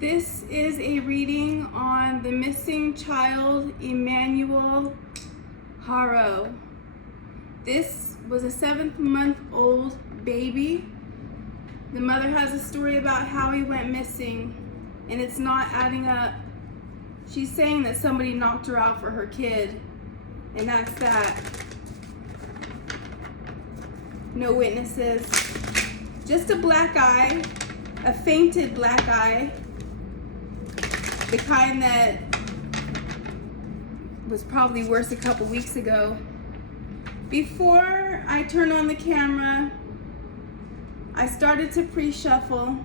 This is a reading on the missing child, Emmanuel, Haro. This was a 7-month-old baby. The mother has a story about how he went missing, and it's not adding up. She's saying that somebody knocked her out for her kid, and that's that. No witnesses. Just a black eye, a fainted black eye. The kind that was probably worse a couple weeks ago. Before I turned on the camera, I started to pre-shuffle,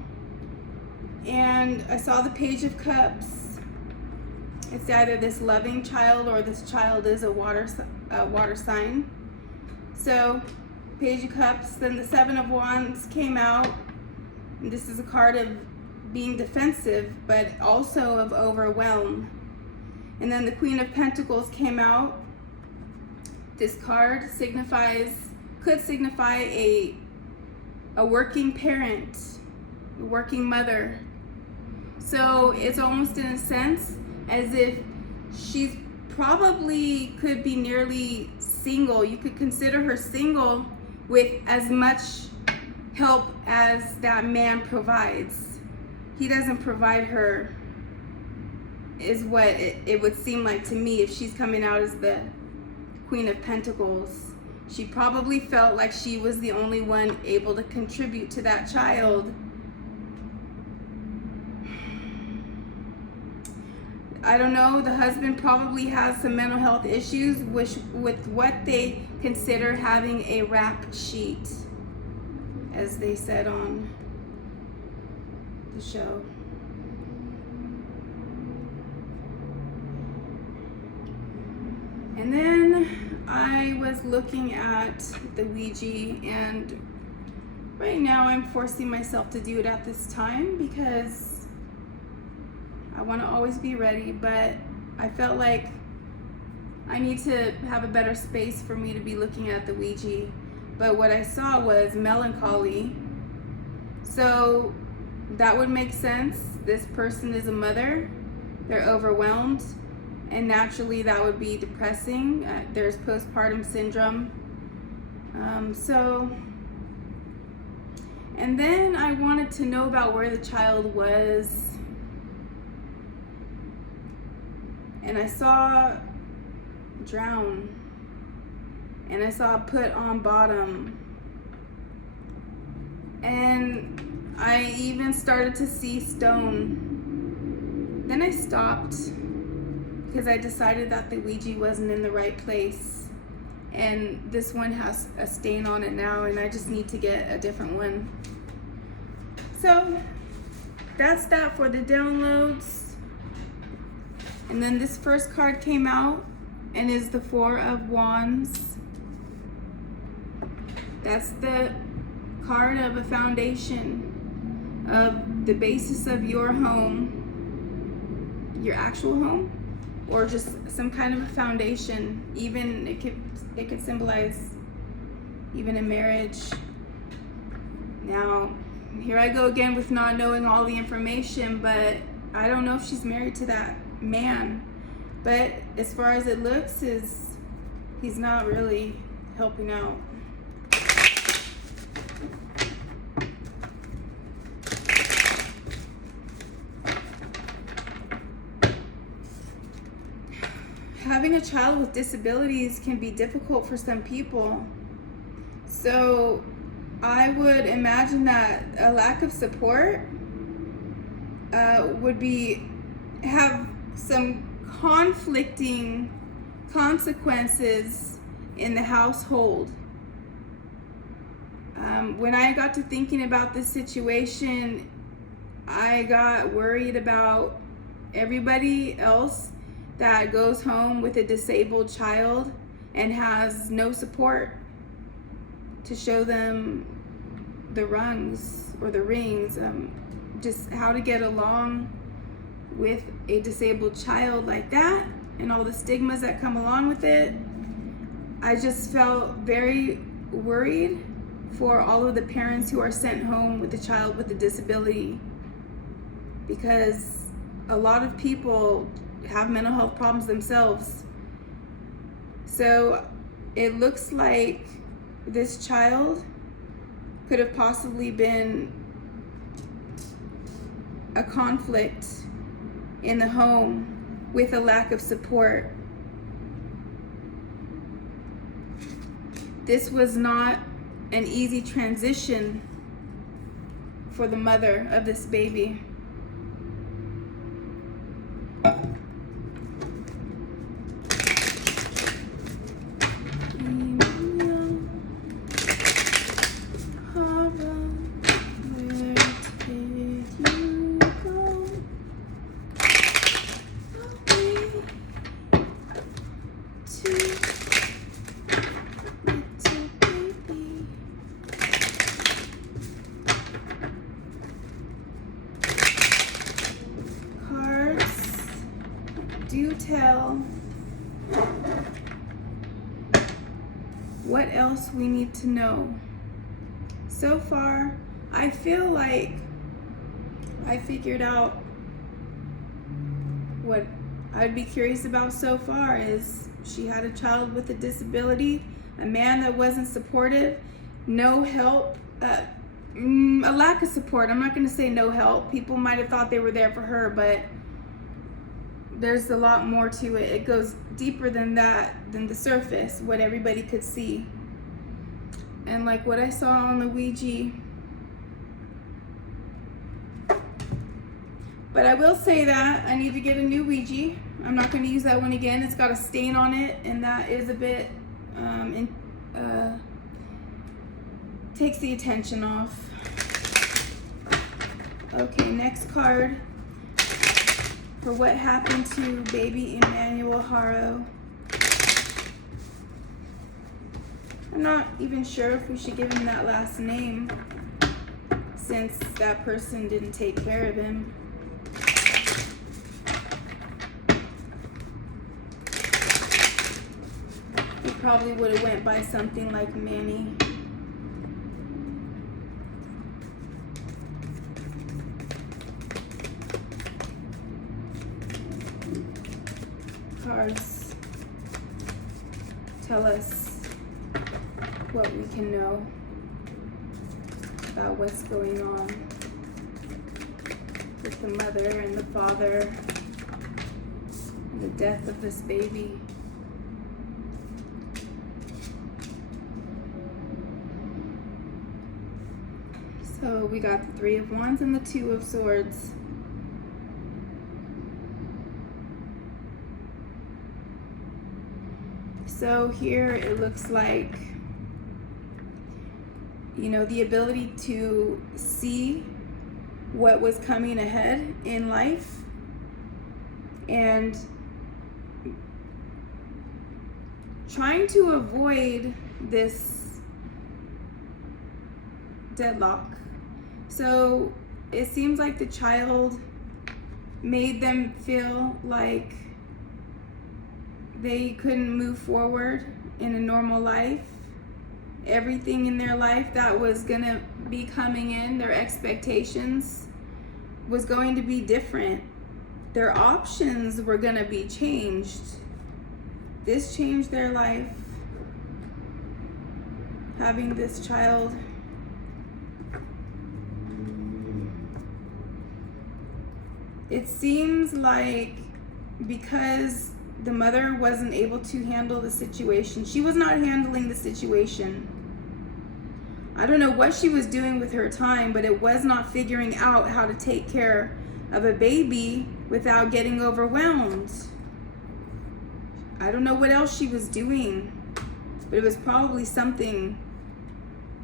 and I saw the Page of Cups. It's either this loving child or this child is a water sign. So, Page of Cups, then the Seven of Wands came out. And this is a card of being defensive, but also of overwhelm. And then the Queen of Pentacles came out. This card could signify a working parent, a working mother. So it's almost in a sense as if she's probably could be nearly single. You could consider her single with as much help as that man provides. He doesn't provide her, is what it would seem like to me if she's coming out as the Queen of Pentacles. She probably felt like she was the only one able to contribute to that child. I don't know, the husband probably has some mental health issues with what they consider having a rap sheet, as they said on the show. And then I was looking at the Ouija, and right now I'm forcing myself to do it at this time because I want to always be ready, but I felt like I need to have a better space for me to be looking at the Ouija. But what I saw was melancholy. So that would make sense. This person is a mother. They're overwhelmed. And naturally that would be depressing. There's postpartum syndrome. And then I wanted to know about where the child was. And I saw drown. And I saw put on bottom. And I even started to see stone. Then I stopped because I decided that the Ouija wasn't in the right place. And this one has a stain on it now, and I just need to get a different one. So that's that for the downloads. And then this first card came out and is the Four of Wands. That's the card of a foundation, of the basis of your home, your actual home, or just some kind of a foundation. Even it could symbolize even a marriage. Now, here I go again with not knowing all the information, but I don't know if she's married to that man. But as far as it looks, he's not really helping out. Having a child with disabilities can be difficult for some people. So I would imagine that a lack of support would have some conflicting consequences in the household. When I got to thinking about this situation, I got worried about everybody else that goes home with a disabled child and has no support to show them the rungs or the rings, just how to get along with a disabled child like that and all the stigmas that come along with it. I just felt very worried for all of the parents who are sent home with a child with a disability. because a lot of people have mental health problems themselves. So it looks like this child could have possibly been a conflict in the home with a lack of support. This was not an easy transition for the mother of this baby. Emmanuel, Haro, where did you go? Away to little baby. Cards do tell what else we need to know. So far, I feel like I figured out what I'd be curious about so far is she had a child with a disability, a man that wasn't supportive, no help, a lack of support. I'm not going to say no help. People might have thought they were there for her, but there's a lot more to it. It goes deeper than that, than the surface, what everybody could see. And like what I saw on the Ouija. But I will say that I need to get a new Ouija. I'm not going to use that one again. It's got a stain on it, and that is a bit, takes the attention off. Okay, next card. For what happened to baby Emmanuel Haro. I'm not even sure if we should give him that last name, since that person didn't take care of him. He probably would have went by something like Manny. Cards tell us what we can know about what's going on with the mother and the father and the death of this baby. So we got the Three of Wands and the Two of Swords. So here it looks like, you know, the ability to see what was coming ahead in life and trying to avoid this deadlock. So it seems like the child made them feel like they couldn't move forward in a normal life. Everything in their life that was gonna be coming in, their expectations, was going to be different. Their options were gonna be changed. This changed their life. Having this child. It seems like because the mother wasn't able to handle the situation. She was not handling the situation. I don't know what she was doing with her time, but it was not figuring out how to take care of a baby without getting overwhelmed. I don't know what else she was doing, but it was probably something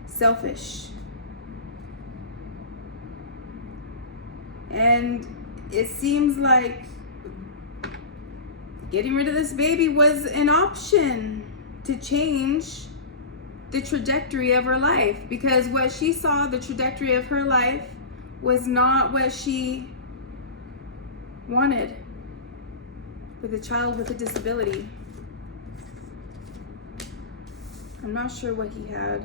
selfish. And it seems like getting rid of this baby was an option to change the trajectory of her life, because what she saw, the trajectory of her life, was not what she wanted with a child with a disability. I'm not sure what he had.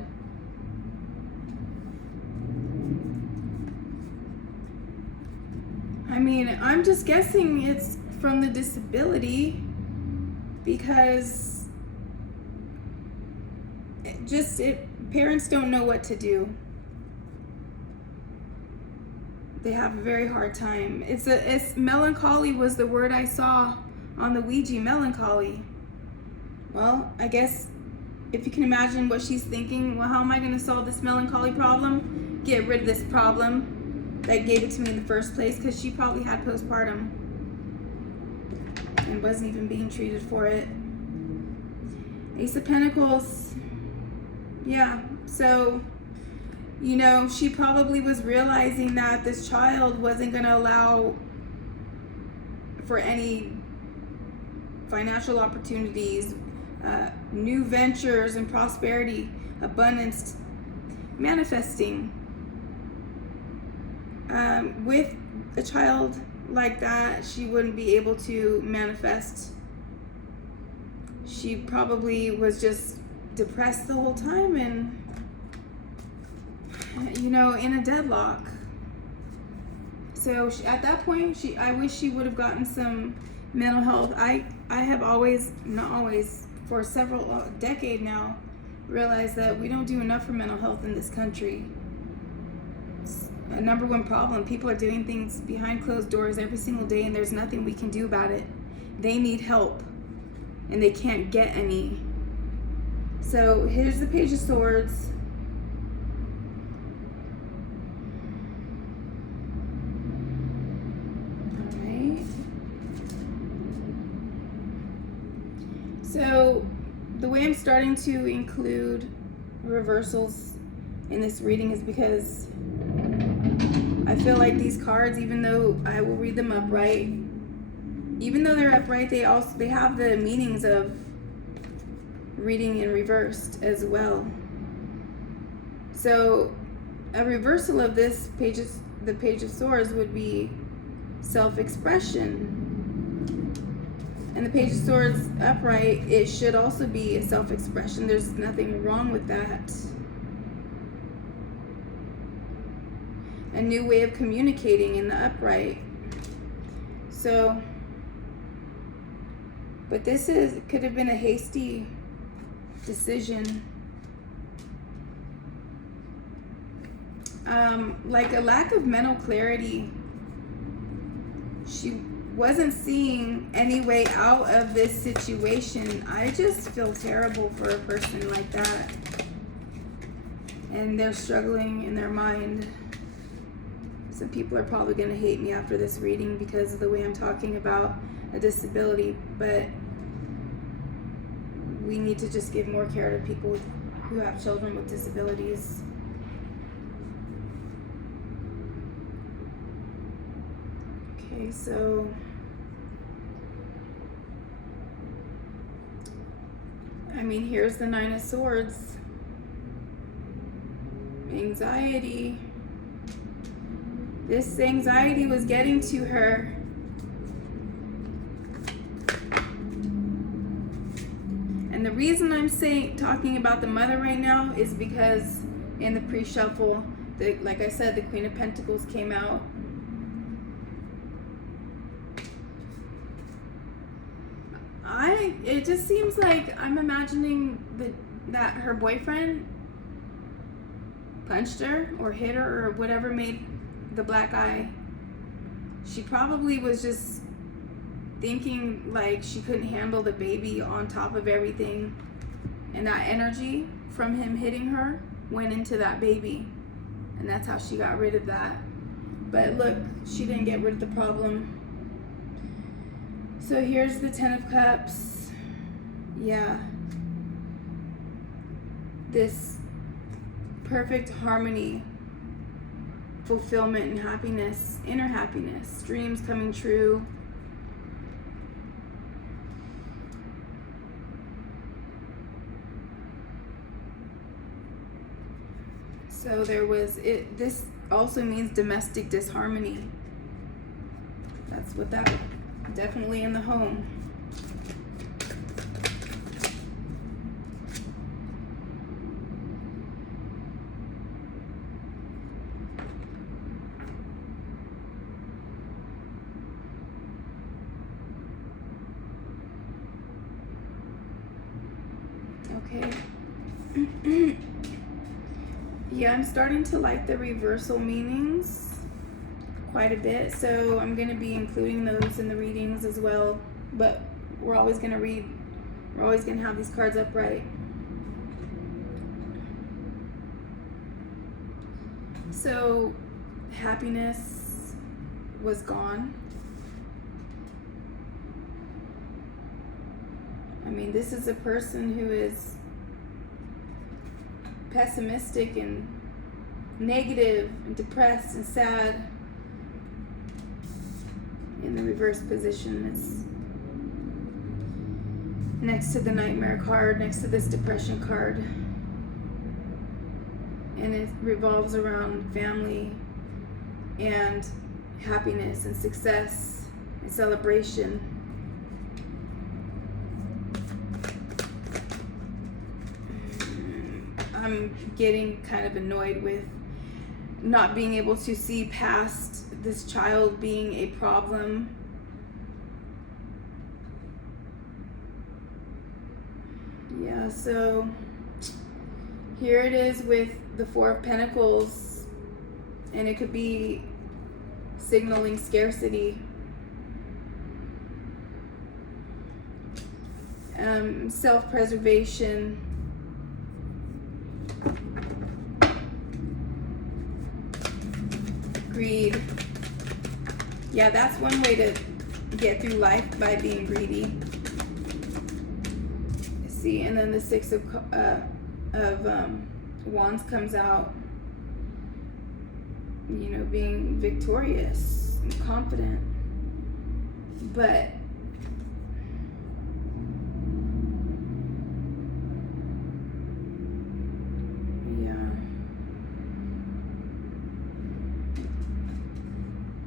I mean, I'm just guessing it's from the disability, because parents don't know what to do. They have a very hard time. It's melancholy was the word I saw on the Ouija, melancholy. Well, I guess if you can imagine what she's thinking, well, how am I going to solve this melancholy problem? Get rid of this problem that gave it to me in the first place, because she probably had postpartum and wasn't even being treated for it. Ace of Pentacles. Yeah, so, you know, she probably was realizing that this child wasn't going to allow for any financial opportunities, new ventures and prosperity, abundance, manifesting. With a child like that, she wouldn't be able to manifest. She probably was just depressed the whole time and, you know, in a deadlock. So at that point, I wish she would have gotten some mental health. I have always, not always, for several decades now, realized that we don't do enough for mental health in this country. It's a number one problem. People are doing things behind closed doors every single day, and there's nothing we can do about it. They need help, and they can't get any. So here's the Page of Swords. So the way I'm starting to include reversals in this reading is because I feel like these cards, even though I will read them upright, even though they're upright, they have the meanings of reading in reversed as well. So a reversal of this the Page of Swords would be self-expression. And the Page of Swords upright, it should also be a self-expression. There's nothing wrong with that. A new way of communicating in the upright. So, but this could have been a hasty decision. Like a lack of mental clarity. She wasn't seeing any way out of this situation. I just feel terrible for a person like that. And they're struggling in their mind. Some people are probably going to hate me after this reading because of the way I'm talking about a disability, but we need to just give more care to people who have children with disabilities. Okay, so I mean, here's the Nine of Swords. Anxiety. This anxiety was getting to her. And the reason I'm talking about the mother right now is because in the pre-shuffle, like I said, the Queen of Pentacles came out. It just seems like I'm imagining that her boyfriend punched her or hit her or whatever made the black eye. She probably was just thinking like she couldn't handle the baby on top of everything, and that energy from him hitting her went into that baby, and that's how she got rid of that. But look, she didn't get rid of the problem. So here's the Ten of Cups. Yeah, this perfect harmony, fulfillment and happiness, inner happiness, dreams coming true. So there was it. This also means domestic disharmony. That's what that definitely in the home. Okay. Yeah, I'm starting to like the reversal meanings quite a bit, so I'm going to be including those in the readings as well. But we're always going to have these cards upright. So happiness was gone. I mean, this is a person who is pessimistic and negative and depressed and sad. In the reverse position, it's next to the nightmare card, next to this depression card. And it revolves around family and happiness and success and celebration. I'm getting kind of annoyed with not being able to see past this child being a problem. Yeah, so here it is with the Four of Pentacles, and it could be signaling scarcity. Self-preservation. Greed. Yeah, that's one way to get through life, by being greedy. See, and then the Six of Wands comes out. You know, being victorious and confident. But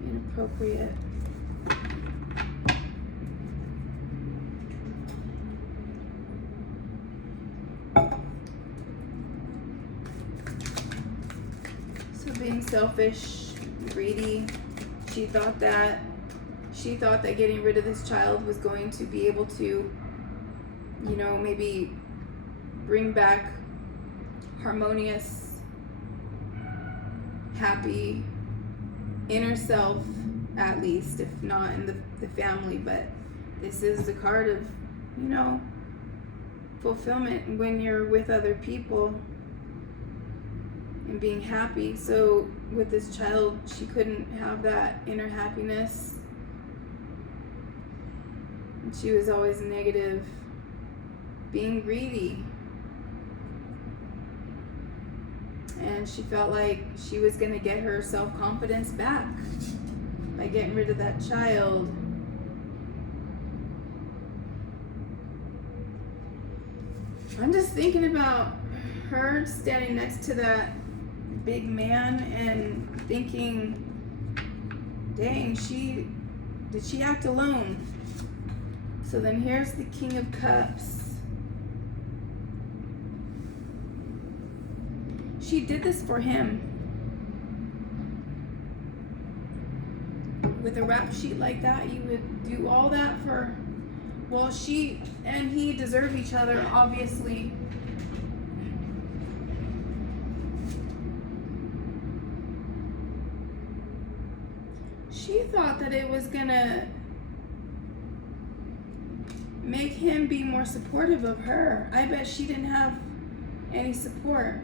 inappropriate. So being selfish, greedy, she thought that getting rid of this child was going to be able to, you know, maybe bring back harmonious, happy inner self, at least, if not in the family. But this is the card of, you know, fulfillment when you're with other people and being happy. So with this child, she couldn't have that inner happiness. And she was always negative, being greedy. And she felt like she was going to get her self-confidence back by getting rid of that child. I'm just thinking about her standing next to that big man and thinking, dang, did she act alone? So then here's the King of Cups. She did this for him. With a rap sheet like that, you would do all that for, well, she and he deserve each other, obviously. She thought that it was gonna make him be more supportive of her. I bet she didn't have any support.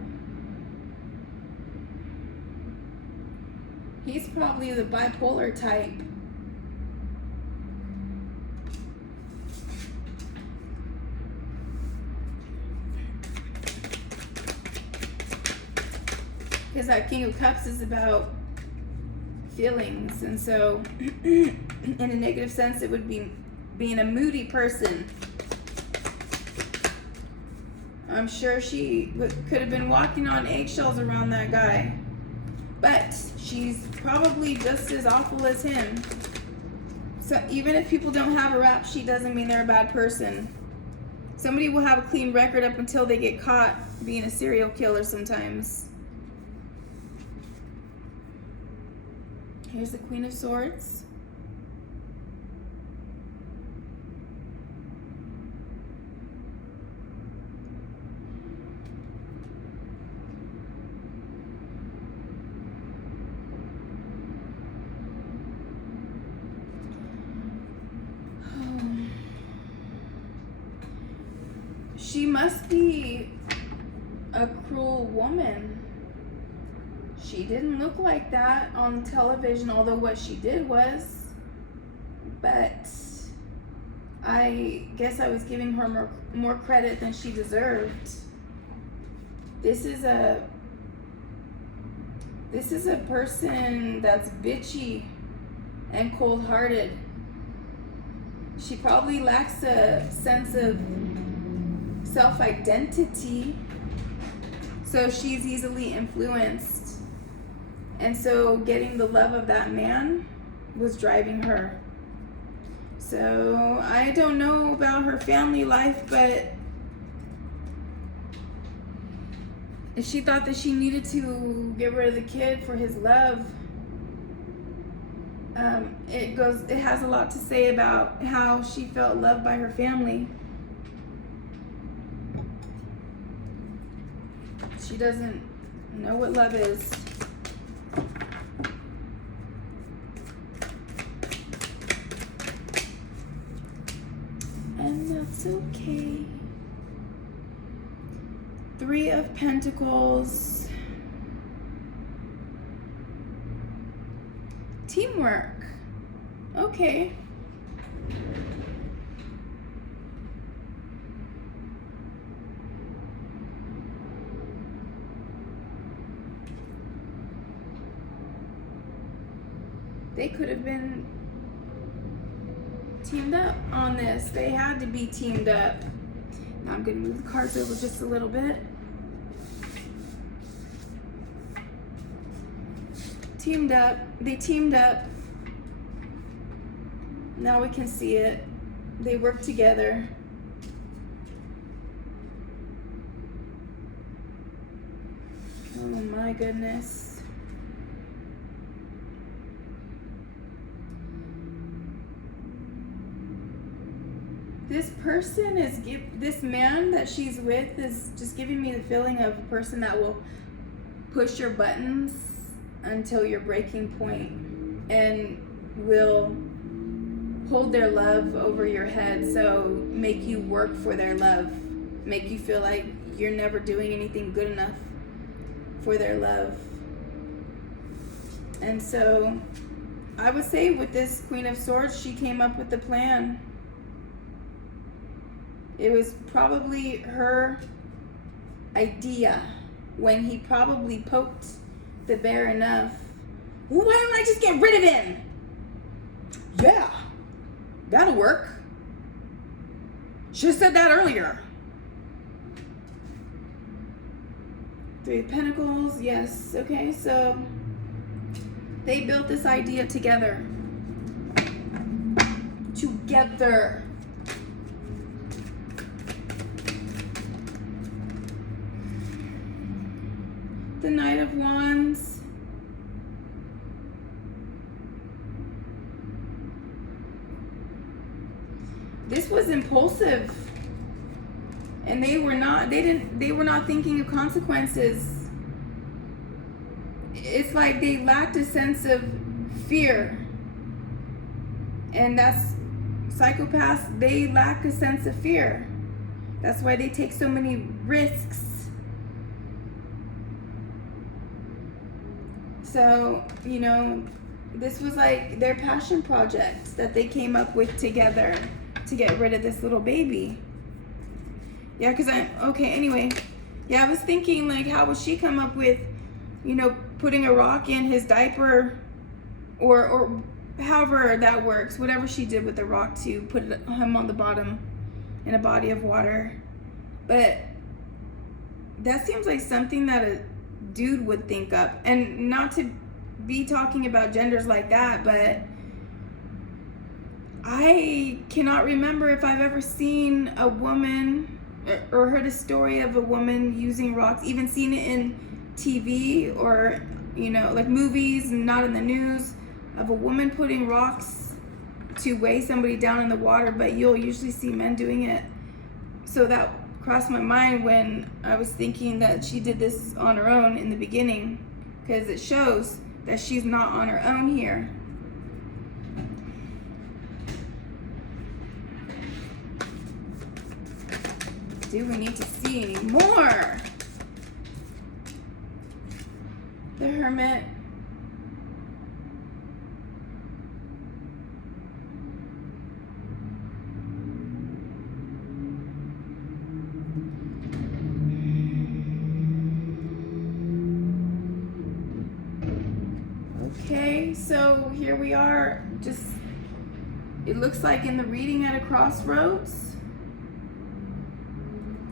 He's probably the bipolar type. Because that King of Cups is about feelings. And so, in a negative sense, it would be being a moody person. I'm sure she could have been walking on eggshells around that guy. But she's probably just as awful as him. So even if people don't have a rap sheet, doesn't mean they're a bad person. Somebody will have a clean record up until they get caught being a serial killer sometimes. Here's the Queen of Swords. She must be a cruel woman. She didn't look like that on television, although what she did was. But I guess I was giving her more credit than she deserved. This is a person that's bitchy and cold-hearted. She probably lacks a sense of self-identity, so she's easily influenced. And so getting the love of that man was driving her. So I don't know about her family life, but if she thought that she needed to get rid of the kid for his love, it has a lot to say about how she felt loved by her family. She doesn't know what love is. And that's okay. 3 of Pentacles. Teamwork. Okay. They could have been teamed up on this. They had to be teamed up. Now I'm going to move the cards over just a little bit. Teamed up. They teamed up. Now we can see it. They work together. Oh my goodness. This person is, this man that she's with is just giving me the feeling of a person that will push your buttons until your breaking point and will hold their love over your head. So make you work for their love, make you feel like you're never doing anything good enough for their love. And so I would say with this Queen of Swords, she came up with the plan. It was probably her idea when he probably poked the bear enough. Well, why don't I just get rid of him? Yeah, that'll work. Should have said that earlier. 3 of Pentacles, yes. Okay, so they built this idea together. Together. The Knight of Wands. This was impulsive. And they were not thinking of consequences. It's like they lacked a sense of fear. And that's psychopaths, they lack a sense of fear. That's why they take so many risks. So, you know, this was like their passion project that they came up with together to get rid of this little baby. Yeah, anyway. Yeah, I was thinking, like, how would she come up with, you know, putting a rock in his diaper or however that works, whatever she did with the rock to put him on the bottom in a body of water. But that seems like something that a dude would think up. And not to be talking about genders like that, but I cannot remember if I've ever seen a woman or heard a story of a woman using rocks, even seen it in TV or, you know, like movies, not in the news, of a woman putting rocks to weigh somebody down in the water, but you'll usually see men doing it. So that crossed my mind when I was thinking that she did this on her own in the beginning, because it shows that she's not on her own here. Do we need to see any more? The Hermit. Okay, so here we are. Just, it looks like in the reading at a crossroads.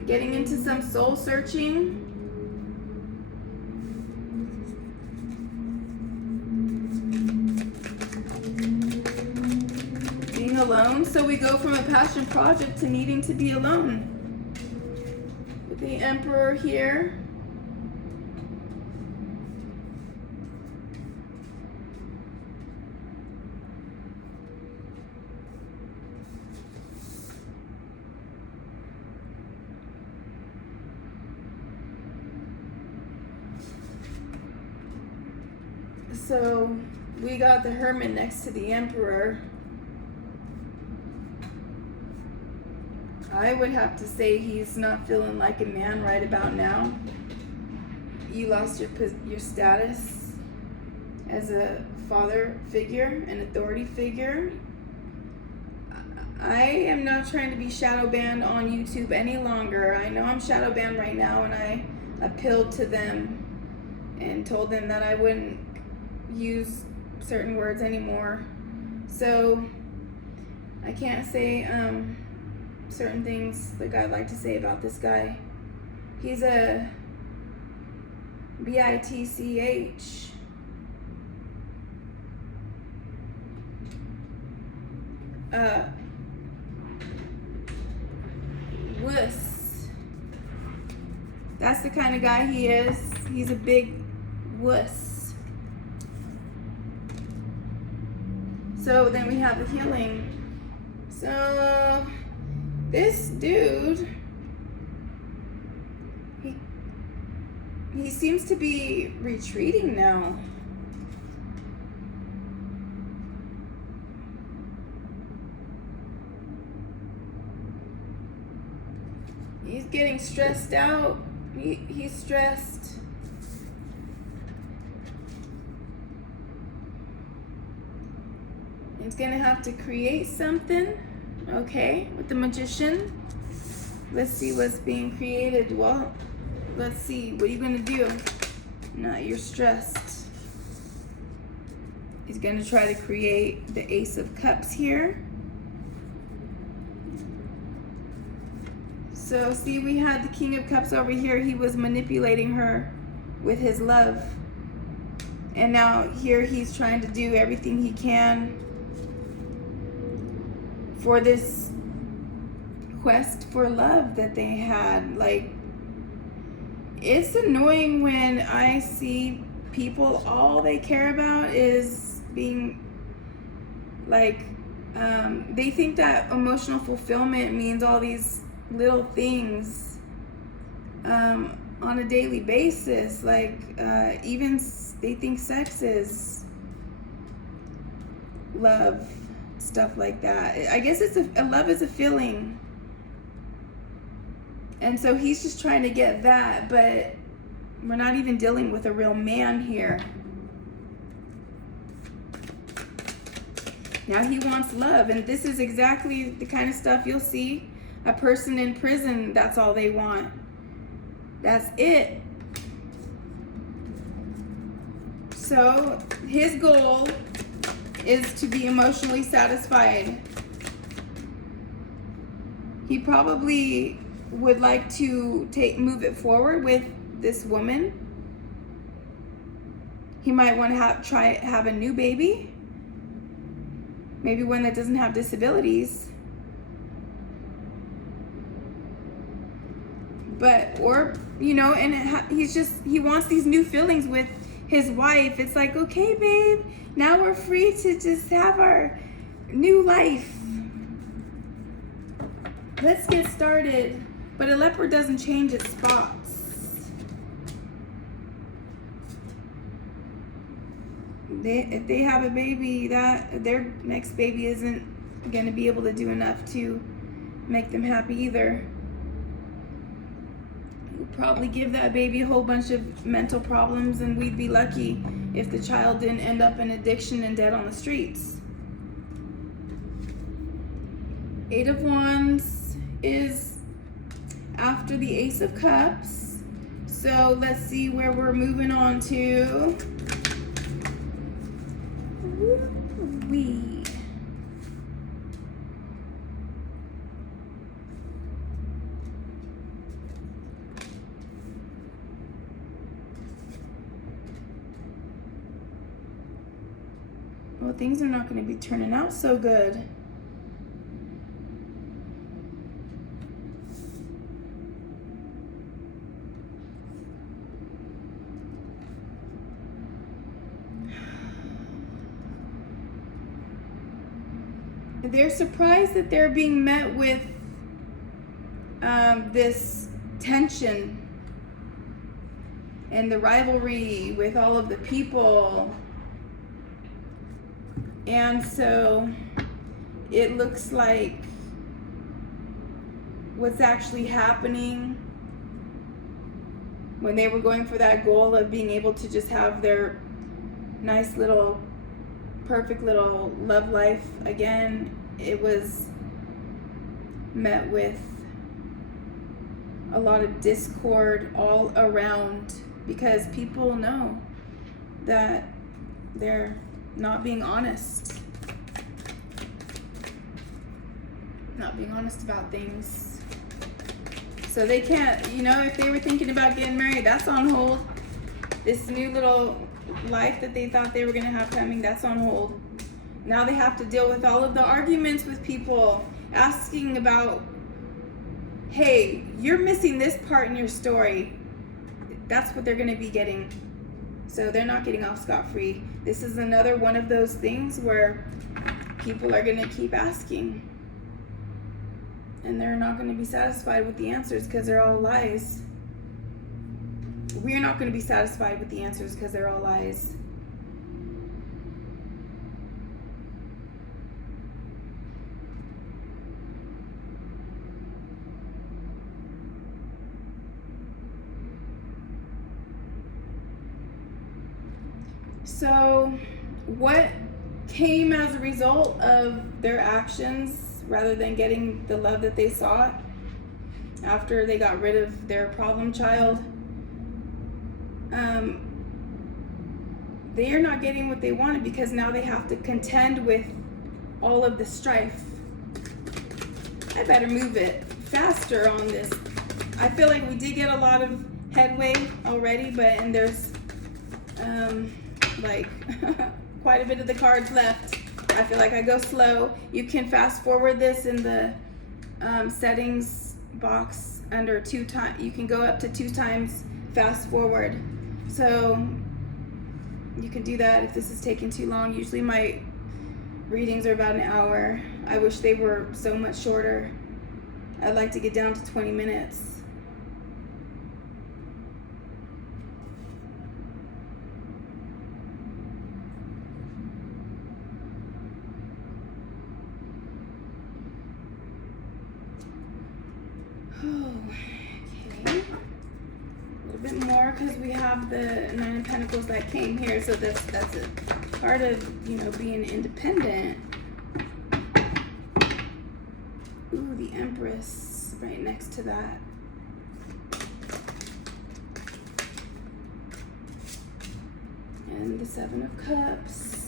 Getting into some soul searching. Being alone. So we go from a passion project to needing to be alone. With the Emperor here. So we got the Hermit next to the Emperor. I would have to say he's not feeling like a man right about now. You lost your status as a father figure, an authority figure. I am not trying to be shadow banned on YouTube any longer. I know I'm shadow banned right now, and I appealed to them and told them that I wouldn't use certain words anymore. So I can't say certain things like I'd like to say about this guy. He's a bitch. Wuss. That's the kind of guy he is. He's a big wuss. So then we have the healing. So this dude, he seems to be retreating now. He's getting stressed out. He's stressed. He's gonna have to create something. Okay, with the Magician. Let's see what's being created. Well, let's see. What are you gonna do? No, you're stressed. He's gonna try to create the Ace of Cups here. So see, we had the King of Cups over here. He was manipulating her with his love. And now here he's trying to do everything he can for this quest for love that they had. Like, it's annoying when I see people, all they care about is being like, they think that emotional fulfillment means all these little things on a daily basis. Like, even they think sex is love, stuff like that. I guess it's a love is a feeling. And so he's just trying to get that, but we're not even dealing with a real man here. Now he wants love, and this is exactly the kind of stuff you'll see. A person in prison, that's all they want. That's it. So his goal is to be emotionally satisfied. He probably would like to move it forward with this woman. He might want to have a new baby. Maybe one that doesn't have disabilities. But, or, you know, and he wants these new feelings with his wife. It's like, okay, babe, now we're free to just have our new life. Let's get started. But a leopard doesn't change its spots. If they have a baby, that their next baby isn't going to be able to do enough to make them happy either. probably give that baby a whole bunch of mental problems, and we'd be lucky if the child didn't end up in addiction and dead on the streets. Eight of Wands is after the Ace of Cups. So let's see where we're moving on to. Woo-wee. Well, things are not going to be turning out so good. They're surprised that they're being met with this tension and the rivalry with all of the people. And so it looks like what's actually happening when they were going for that goal of being able to just have their nice little perfect little love life again, it was met with a lot of discord all around, because people know that they're not being honest about things. So they can't, if they were thinking about getting married, that's on hold. This new little life that they thought they were going to have coming, that's on hold. Now they have to deal with all of the arguments with people asking about, hey, you're missing this part in your story. That's what they're going to be getting. So they're not getting off scot-free. This is another one of those things where people are going to keep asking, and they're not going to be satisfied with the answers because they're all lies. We're not going to be satisfied with the answers because they're all lies. So what came as a result of their actions, rather than getting the love that they sought after they got rid of their problem child, they are not getting what they wanted, because now they have to contend with all of the strife. I better move it faster on this. I feel like we did get a lot of headway already, and there's quite a bit of the cards left. I feel like I go slow. You can fast forward this in the settings box under 2 times. You can go up to 2 times fast forward. So you can do that if this is taking too long. Usually my readings are about an hour. I wish they were so much shorter. I'd like to get down to 20 minutes. Okay, a little bit more, because we have the 9 of Pentacles that came here, so that's a part of being independent. Ooh, the Empress right next to that. And the 7 of Cups.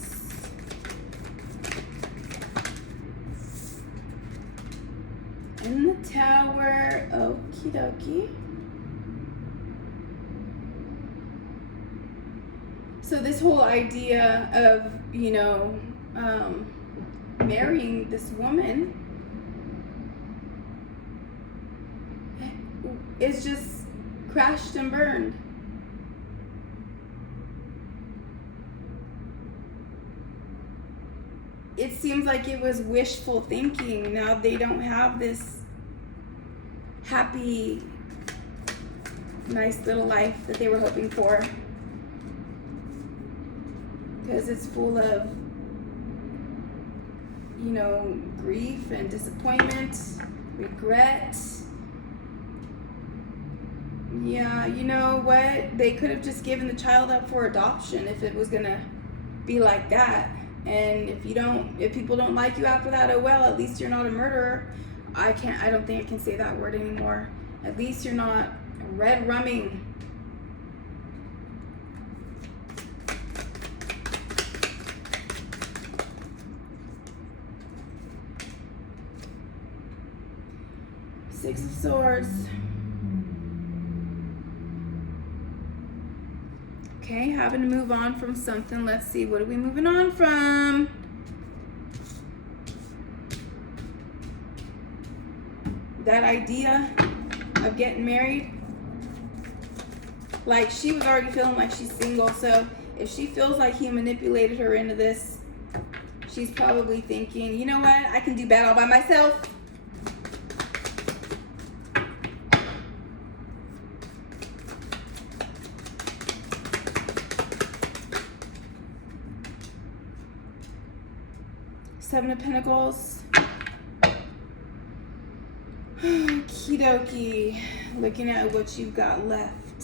And the Tower. Okie dokie. So this whole idea of, marrying this woman is just crashed and burned. It seems like it was wishful thinking. Now they don't have this happy, nice little life that they were hoping for, because it's full of, grief and disappointment, regret, Yeah, you know what? They could have just given the child up for adoption if it was gonna be like that. And if people don't like you after that, oh well, at least you're not a murderer. I don't think I can say that word anymore. At least you're not red rumming. Six of Swords. Okay, having to move on from something. Let's see, what are we moving on from? That idea of getting married. Like, she was already feeling like she's single, so if she feels like he manipulated her into this, she's probably thinking, you know what, I can do bad all by myself. Seven of Pentacles. Okie dokie. Looking at what you've got left.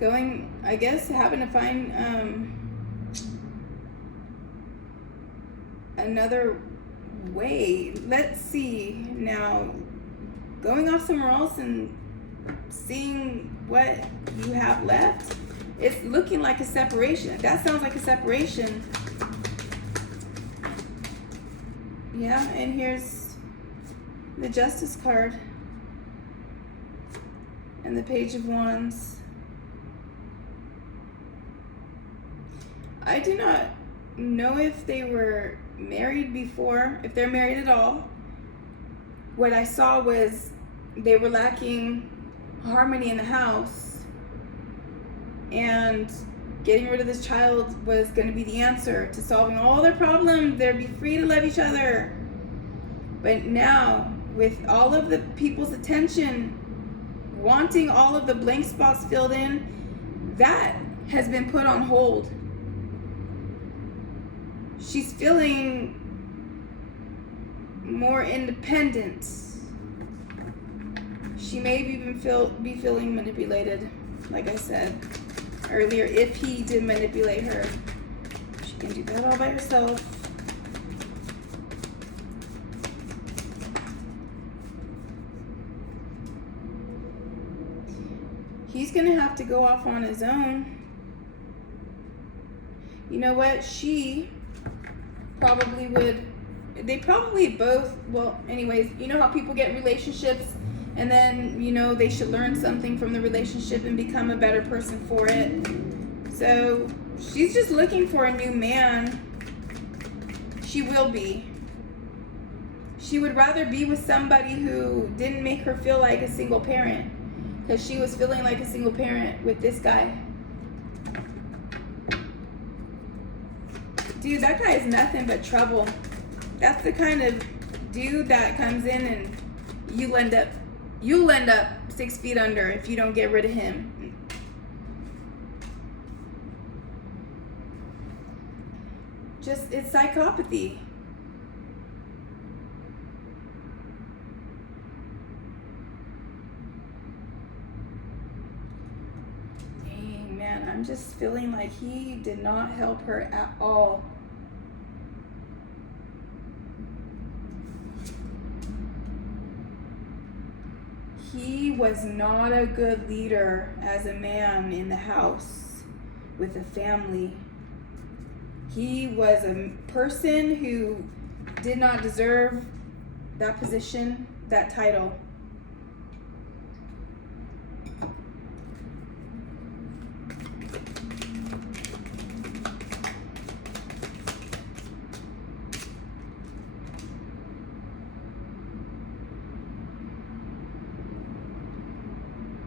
Going, I guess, having to find another way. Let's see. Now, going off somewhere else and seeing what you have left. It's looking like a separation. That sounds like a separation. Yeah, and here's the Justice card. And the Page of Wands. I do not know if they were married before, if they're married at all. What I saw was they were lacking harmony in the house. And getting rid of this child was going to be the answer to solving all their problems. They'd be free to love each other. But now, with all of the people's attention, wanting all of the blank spots filled in, that has been put on hold. She's feeling more independent. She may even be feeling manipulated, like I said earlier. If he did manipulate her, she can do that all by herself. He's gonna have to go off on his own. You know what? She probably would. They probably both, well, anyways, you know how people get relationships and then, you know, they should learn something from the relationship and become a better person for it. So she's just looking for a new man. She will be. She would rather be with somebody who didn't make her feel like a single parent, because she was feeling like a single parent with this guy. Dude, that guy is nothing but trouble. That's the kind of dude that comes in and you'll end up 6 feet under if you don't get rid of him. Just, it's psychopathy. Dang, man, I'm just feeling like he did not help her at all. He was not a good leader as a man in the house with a family. He was a person who did not deserve that position, that title.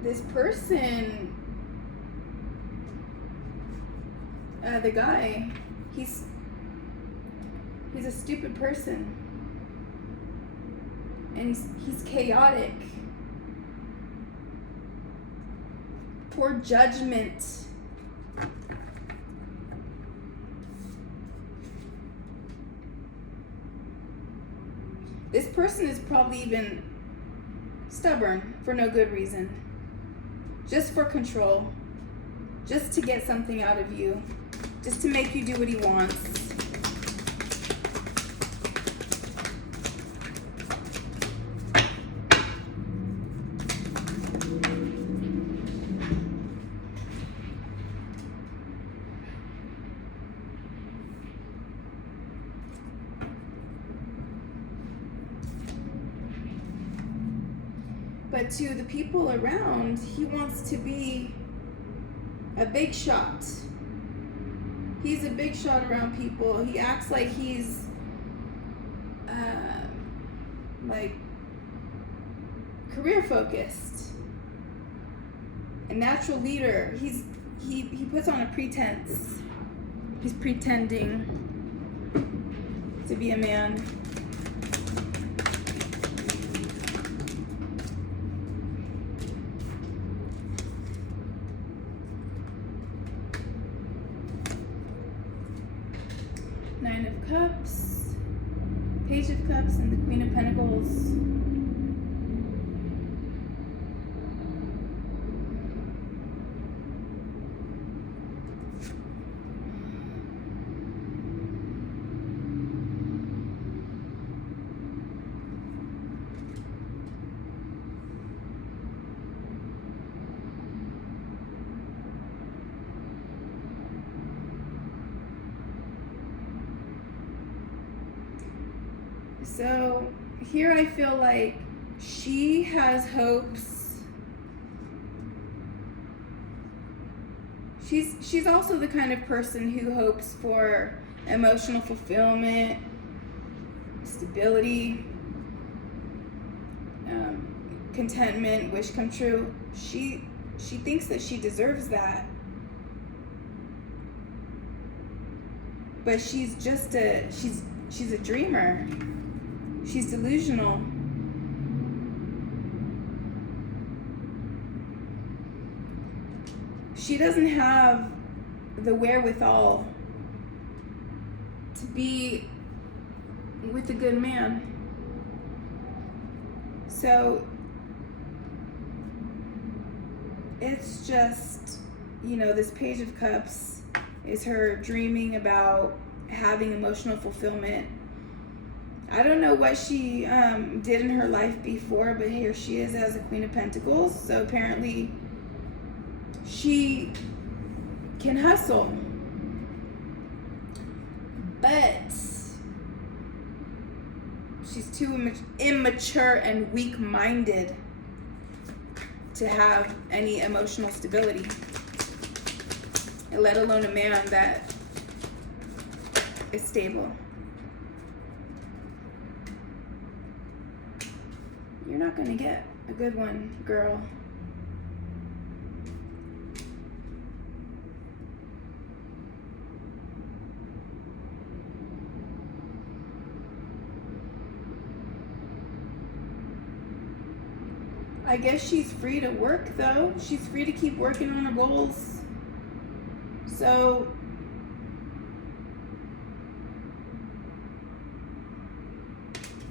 This person, the guy, he's a stupid person, and he's chaotic. Poor judgment. This person is probably even stubborn for no good reason. Just for control. Just to get something out of you. Just to make you do what he wants. But to the people around, he wants to be a big shot. He's a big shot around people. He acts like he's like career focused, a natural leader. He puts on a pretense. He's pretending to be a man. Nine of Cups, Page of Cups, and the Queen of Pentacles. So here I feel like she has hopes. She's also the kind of person who hopes for emotional fulfillment, stability, contentment, wish come true. She thinks that she deserves that. But she's just she's a dreamer. She's delusional. She doesn't have the wherewithal to be with a good man. So it's just, this Page of Cups is her dreaming about having emotional fulfillment. I don't know what she did in her life before, but here she is as a Queen of Pentacles. So apparently she can hustle. But she's too immature and weak-minded to have any emotional stability, and let alone a man that is stable. You're not gonna get a good one, girl. I guess she's free to work, though. She's free to keep working on her goals. So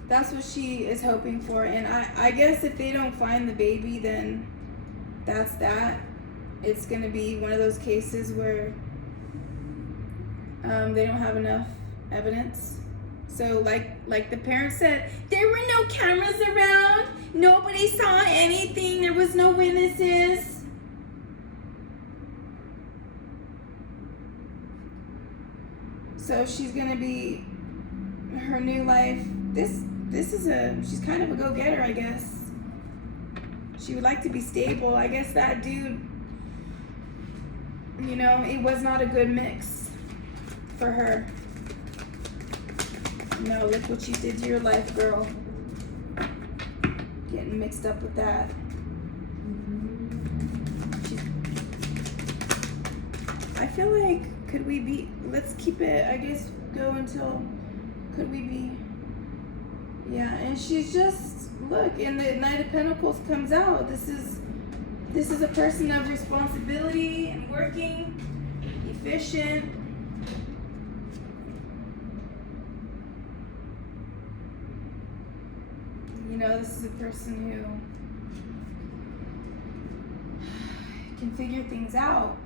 that's what she is hoping for. And I guess if they don't find the baby, then that's that. It's going to be one of those cases where they don't have enough evidence. So like the parents said, there were no cameras around. Nobody saw anything. There was no witnesses. So she's going to be her new life. She's kind of a go-getter, I guess. She would like to be stable. I guess that dude, it was not a good mix for her. No, look what you did to your life, girl. Getting mixed up with that. I feel like, let's keep it, I guess, go until, could we be? Yeah, and she's just, look, and the Knight of Pentacles comes out. This is a person of responsibility and working, efficient. This is a person who can figure things out.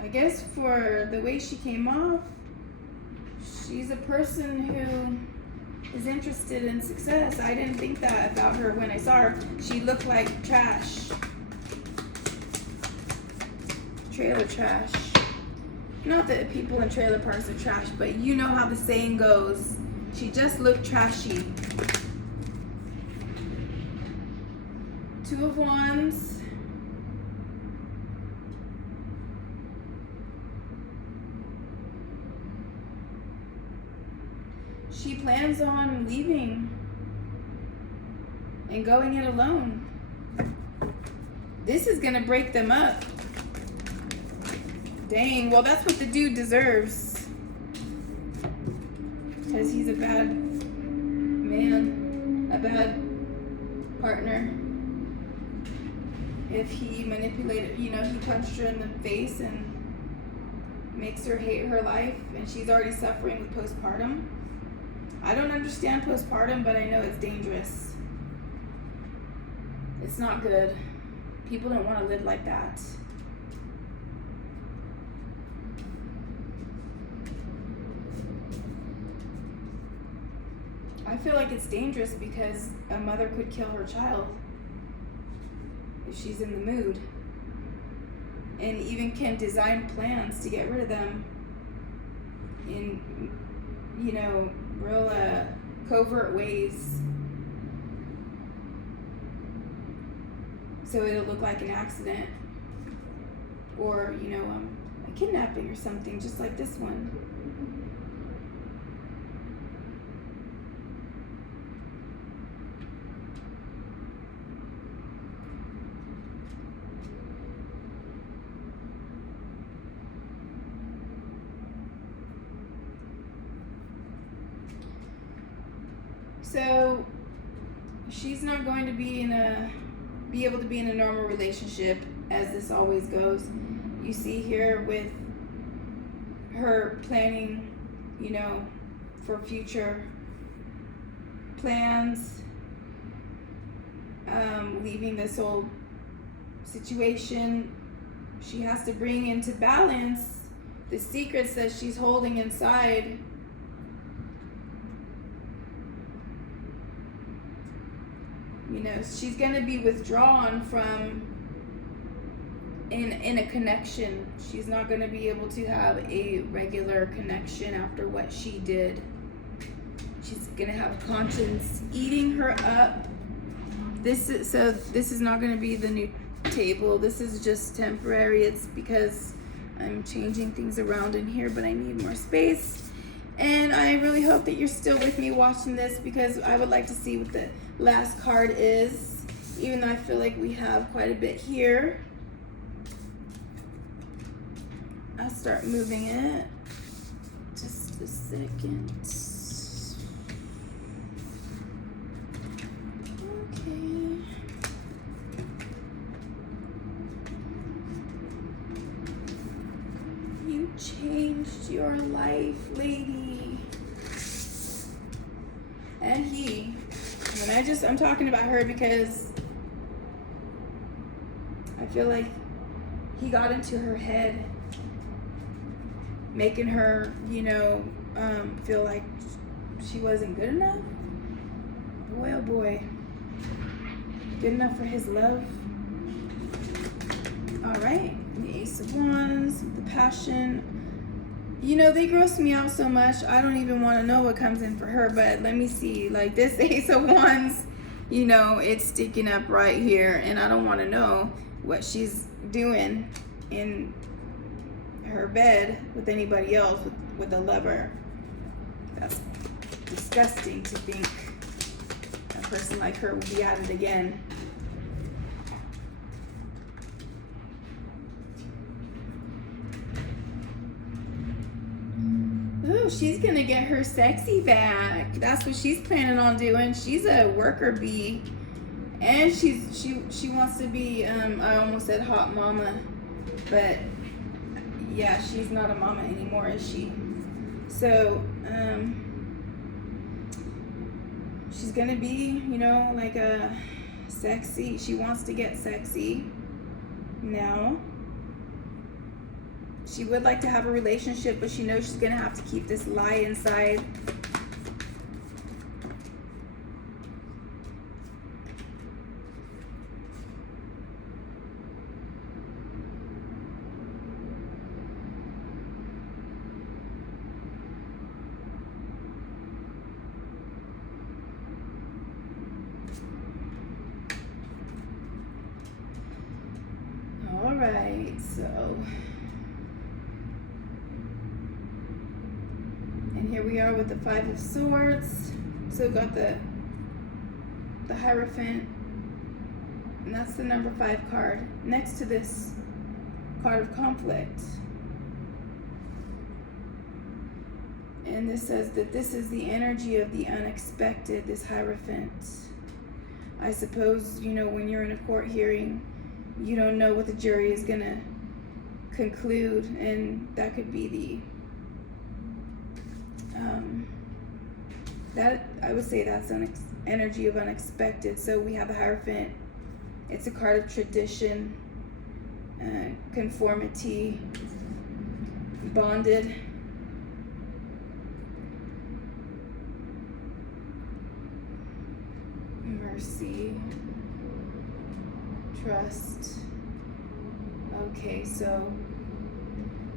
I guess for the way she came off, she's a person who is interested in success. I didn't think that about her when I saw her. She looked like trash. Trailer trash. Not that people in trailer parks are trash, but you know how the saying goes. She just looked trashy. Two of Wands. She plans on leaving and going it alone. This is gonna break them up. Dang, well that's what the dude deserves. Because he's a bad man, a bad partner. If he manipulated, he punched her in the face and makes her hate her life, and she's already suffering with postpartum. I don't understand postpartum, but I know it's dangerous. It's not good. People don't want to live like that. I feel like it's dangerous because a mother could kill her child if she's in the mood, and even can design plans to get rid of them in, real covert ways, so it'll look like an accident or a kidnapping or something, just like this one. So she's not going to be able to be in a normal relationship, as this always goes. You see here with her planning, for future plans, leaving this old situation. She has to bring into balance the secrets that she's holding inside. She's going to be withdrawn from in a connection. She's not going to be able to have a regular connection after what she did. She's going to have a conscience eating her up. This is not going to be the new table. This is just temporary. It's because I'm changing things around in here, but I need more space. And I really hope that you're still with me watching this, because I would like to see what the last card is, even though I feel like we have quite a bit here. I'll start moving it. Just a second. Okay. You changed your life, lady. And he. And I'm talking about her because I feel like he got into her head, making her, feel like she wasn't good enough. Boy, oh boy. Good enough for his love. All right, the Ace of Wands, the Passion. They gross me out so much, I don't even want to know what comes in for her, but let me see. Like this Ace of Wands, it's sticking up right here, and I don't want to know what she's doing in her bed with anybody else, with a lover. That's disgusting to think a person like her will be at it again. Ooh, she's gonna get her sexy back. That's what she's planning on doing. She's a worker bee, and she wants to be. I almost said hot mama, but yeah, she's not a mama anymore, is she? So, she's gonna be, you know, like a sexy. She wants to get sexy now. She would like to have a relationship, but she knows she's gonna have to keep this lie inside. All right, so. And here we are with the Five of Swords. So we've got the Hierophant, and that's the number 5 card next to this card of conflict. And this says that this is the energy of the unexpected, this Hierophant. I suppose, you know, when you're in a court hearing, you don't know what the jury is gonna conclude, and that could be the that I would say that's an energy of unexpected. So we have the Hierophant. It's a card of tradition, conformity, bonded. Mercy, trust. Okay, so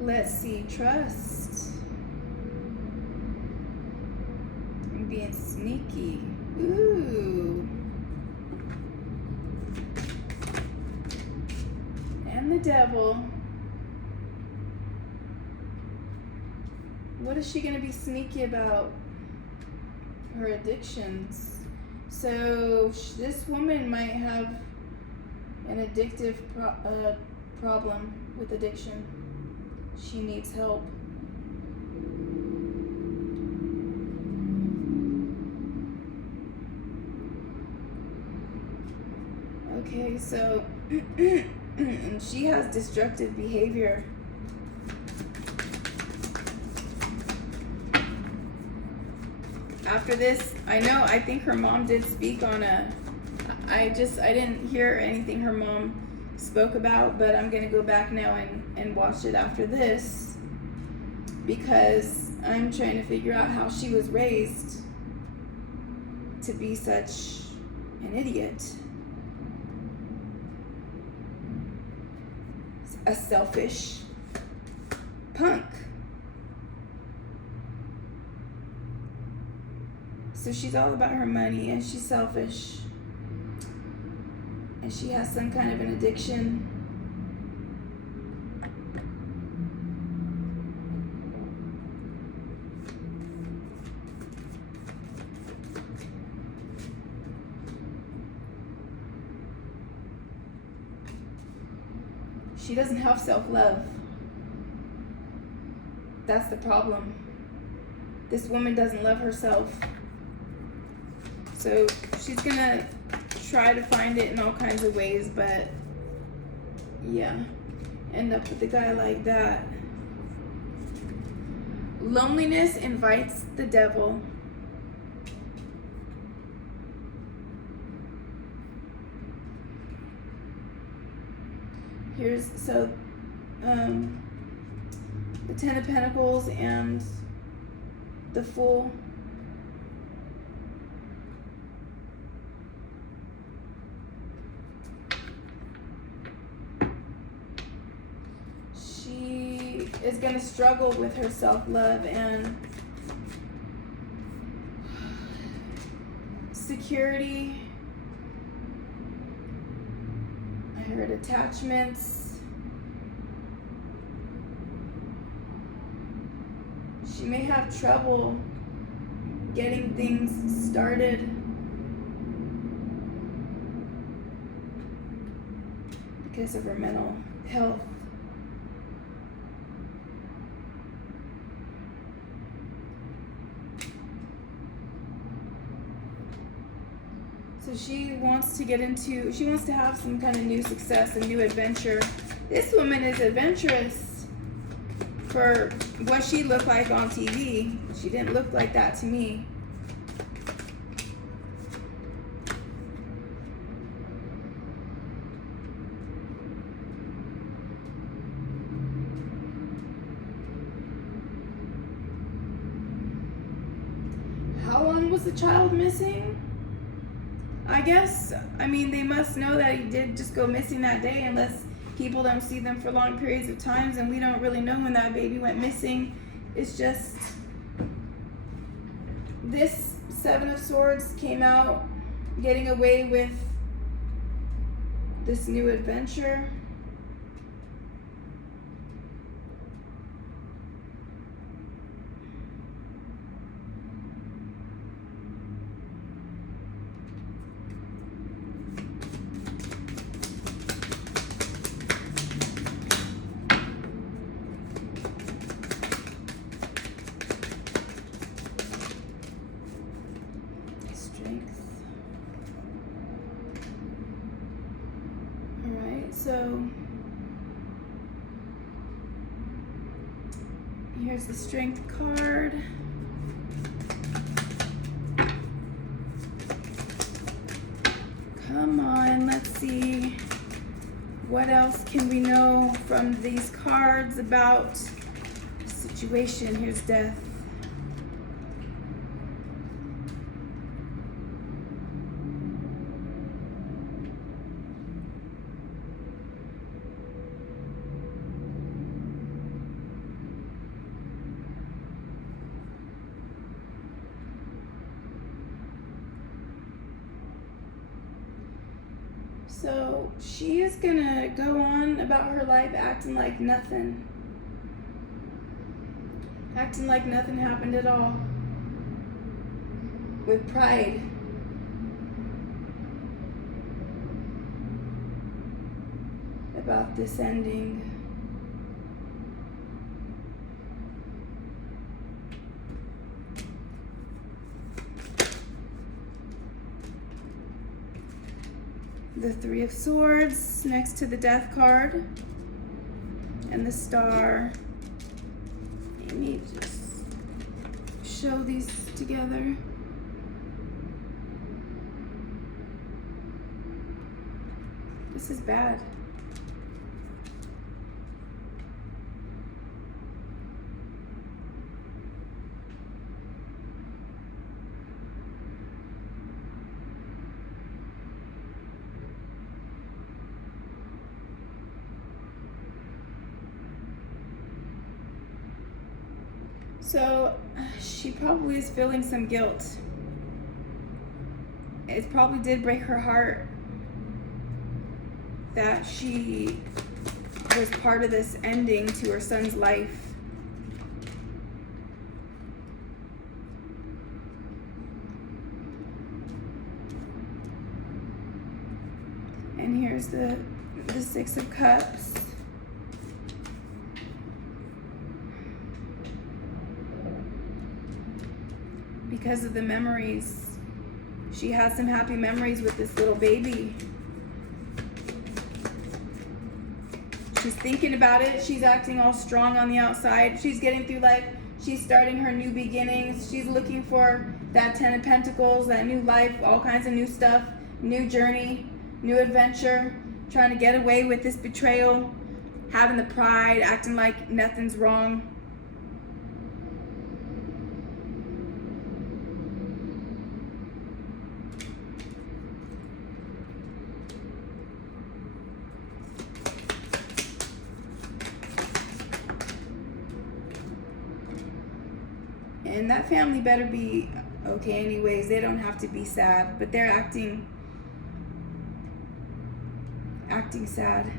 let's see, trust. And being sneaky. Ooh. And the Devil. What is she going to be sneaky about? Her addictions. So this woman might have an addictive problem with addiction. She needs help. Okay, so she has destructive behavior. After this, I think her mom did speak on I didn't hear anything her mom spoke about, but I'm gonna go back now and watch it after this, because I'm trying to figure out how she was raised to be such an idiot. A selfish punk. So she's all about her money, and she's selfish, and she has some kind of an addiction. She doesn't have self-love. That's the problem. This woman doesn't love herself. So she's gonna try to find it in all kinds of ways, but yeah, end up with a guy like that. Loneliness invites the devil. Here's the Ten of Pentacles and the Fool. She is going to struggle with her self-love and security. I heard attachments. She may have trouble getting things started. Because of her mental health. So she wants to have some kind of new success, a new adventure. This woman is adventurous. for what she looked like on TV. She didn't look like that to me. How long was the child missing? I guess, I mean, they must know that he did just go missing that day, unless people don't see them for long periods of times, and we don't really know when that baby went missing. It's just, this Seven of Swords came out getting away with this new adventure. So here's the Strength card. Come on, let's see. What else can we know from these cards about the situation? Here's Death. So she is gonna go on about her life acting like nothing. Acting like nothing happened at all. With pride. About this ending. The Three of Swords next to the Death card and the Star. Let me just show these together. This is bad. So she probably is feeling some guilt. It probably did break her heart that she was part of this ending to her son's life. And here's the Six of Cups. Because of the memories. She has some happy memories with this little baby. She's thinking about it. She's acting all strong on the outside. She's getting through life. She's starting her new beginnings. She's looking for that 10 of Pentacles, that new life, all kinds of new stuff, new journey, new adventure, trying to get away with this betrayal, having the pride, acting like nothing's wrong. And that family better be okay anyways. They don't have to be sad, but they're acting sad.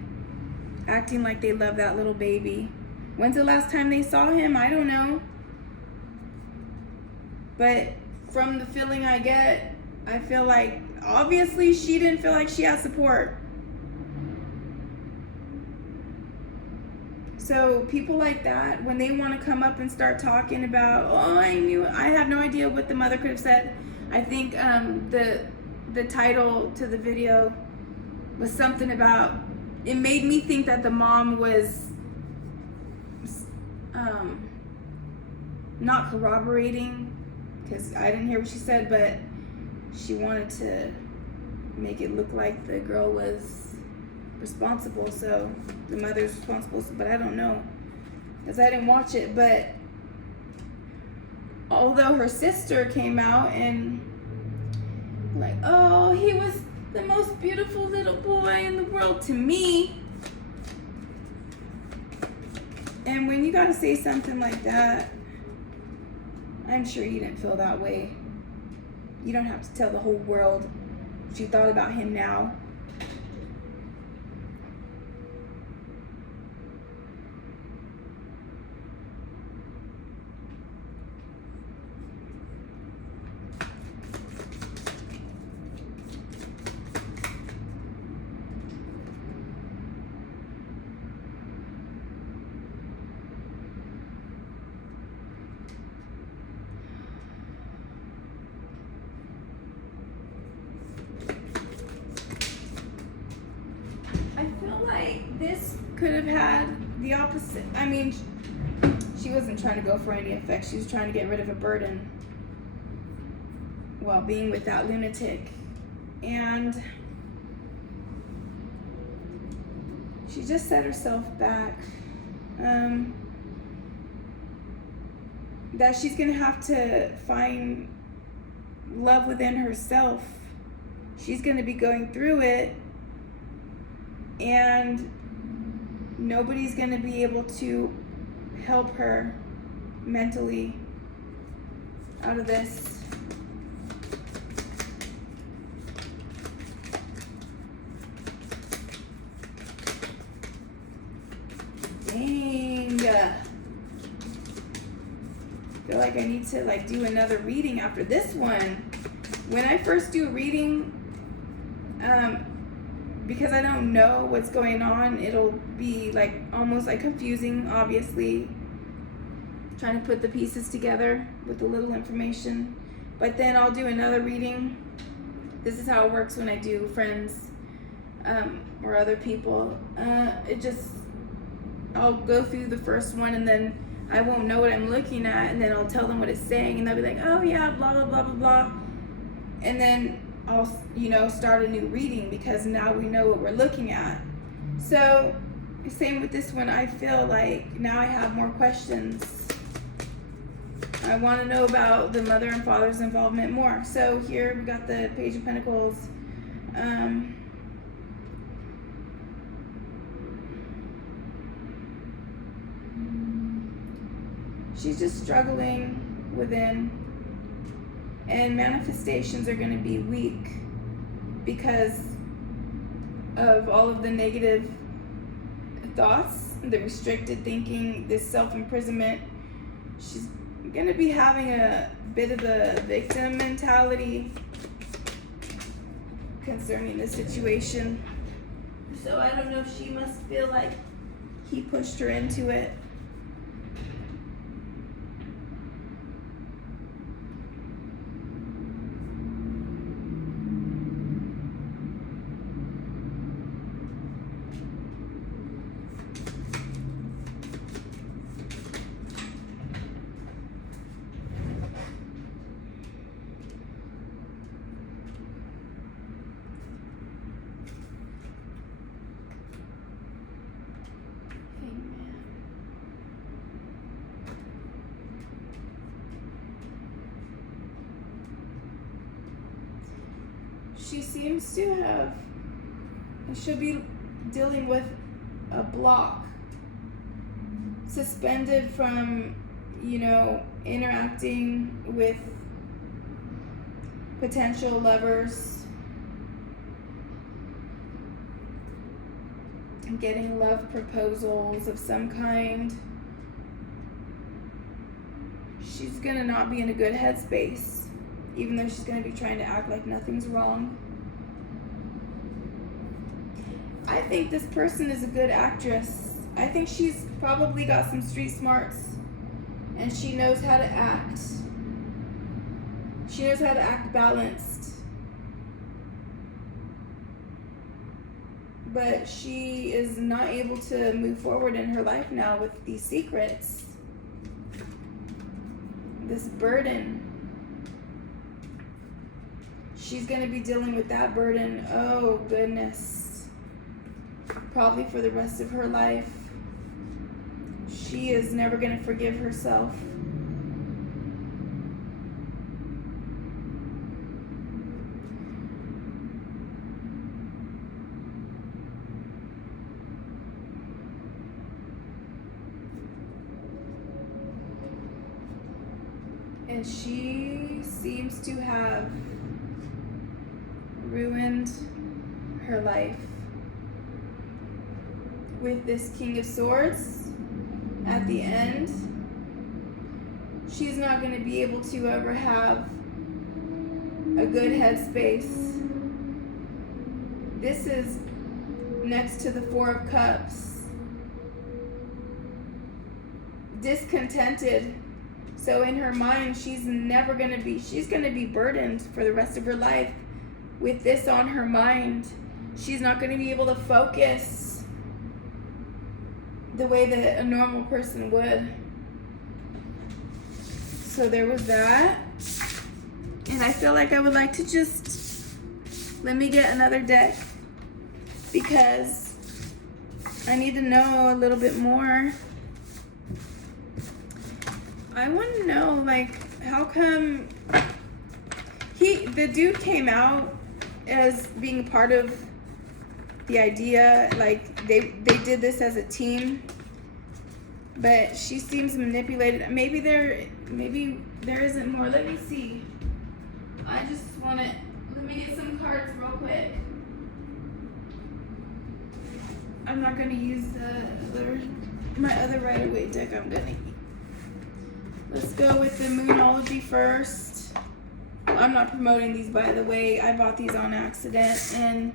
Acting like they love that little baby. When's the last time they saw him? I don't know. But from the feeling I get, I feel like obviously she didn't feel like she had support. So people like that, when they want to come up and start talking about, oh, I have no idea what the mother could have said. I think the title to the video was something about, it made me think that the mom was, not corroborating, because I didn't hear what she said, but she wanted to make it look like the girl was responsible, so the mother's responsible, but I don't know, because I didn't watch it. But although her sister came out and like, oh, he was the most beautiful little boy in the world to me. And when you gotta say something like that, I'm sure you didn't feel that way. You don't have to tell the whole world what you thought about him now. Like this could have had the opposite. I mean, she wasn't trying to go for any effect. She was trying to get rid of a burden while being with that lunatic. And she just set herself back. That she's gonna have to find love within herself. She's gonna be going through it, and nobody's going to be able to help her mentally out of this. Dang. I feel like I need to do another reading after this one. When I first do a reading, because I don't know what's going on, it'll be almost confusing, obviously, trying to put the pieces together with a little information. But then I'll do another reading. This is how it works when I do friends or other people. I'll go through the first one, and then I won't know what I'm looking at, and then I'll tell them what it's saying, and they'll be like, oh yeah, blah blah blah blah blah, and then I'll start a new reading because now we know what we're looking at. So same with this one. I feel like now I have more questions. I want to know about the mother and father's involvement more. So here we got the Page of Pentacles. She's just struggling within, and manifestations are going to be weak because of all of the negative thoughts, the restricted thinking, this self-imprisonment. She's going to be having a bit of a victim mentality concerning the situation. So I don't know if she must feel like he pushed her into it. She seems to have, she'll be dealing with a block, suspended from, interacting with potential lovers, getting love proposals of some kind. She's gonna not be in a good headspace, even though she's going to be trying to act like nothing's wrong. I think this person is a good actress. I think she's probably got some street smarts, and she knows how to act. She knows how to act balanced. But she is not able to move forward in her life now with these secrets. this burden. She's going to be dealing with that burden. Oh, goodness. Probably for the rest of her life. She is never going to forgive herself. And she seems to have ruined her life with this King of Swords at the end. She's not going to be able to ever have a good headspace. This is next to the Four of Cups. Discontented. So in her mind, she's going to be burdened for the rest of her life with this on her mind. She's not going to be able to focus the way that a normal person would. So there was that. And I feel like I would like to just, let me get another deck because I need to know a little bit more. I want to know, like, how come the dude came out as being part of the idea, like they did this as a team, but she seems manipulated. Maybe there isn't more. Let me see. I just want to, let me get some cards real quick. I'm not going to use my other Rider-Waite deck. Let's go with the Moonology first. I'm not promoting these, by the way. I bought these on accident, and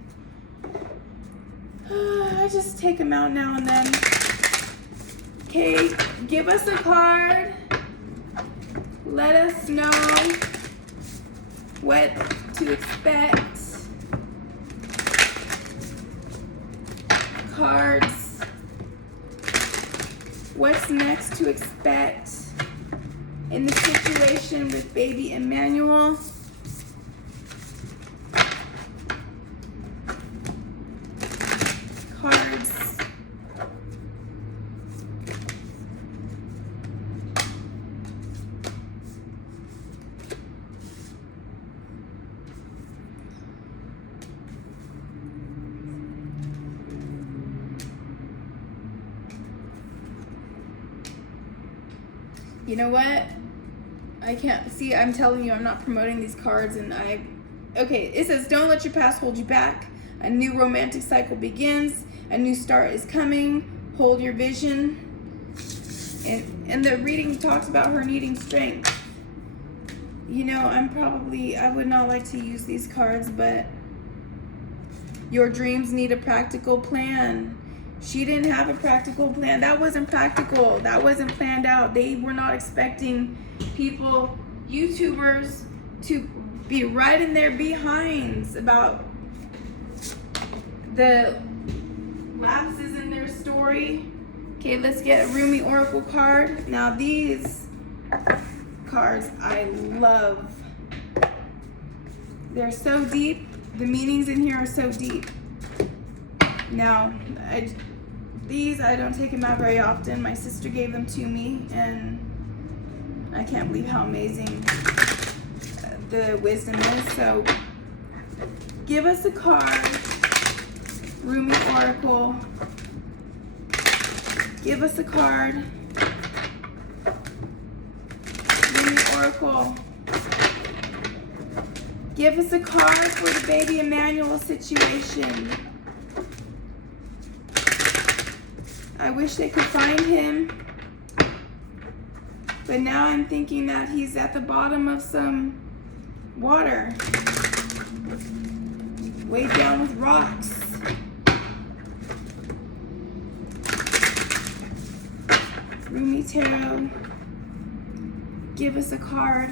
I just take them out now and then. Okay, give us a card. Let us know what to expect. Cards. What's next to expect in the situation with baby Emmanuel? Cards. You know what? I can't see. I'm telling you, I'm not promoting these cards, and okay, it says, don't let your past hold you back. A new romantic cycle begins. A new start is coming. Hold your vision. And the reading talks about her needing strength. You know, I would not like to use these cards, but your dreams need a practical plan. She didn't have a practical plan. That wasn't practical. That wasn't planned out. They were not expecting people, YouTubers, to be right in their behinds about the lapses in their story. Okay, let's get a Rumi Oracle card. Now these cards I love. They're so deep. The meanings in here are so deep. Now, these I don't take them out very often. My sister gave them to me, and I can't believe how amazing the wisdom is. So, give us a card, Rumi Oracle. Give us a card, Rumi Oracle. Give us a card for the baby Emmanuel situation. I wish they could find him, but now I'm thinking that he's at the bottom of some water, way down with rocks. Rumi Tarot, give us a card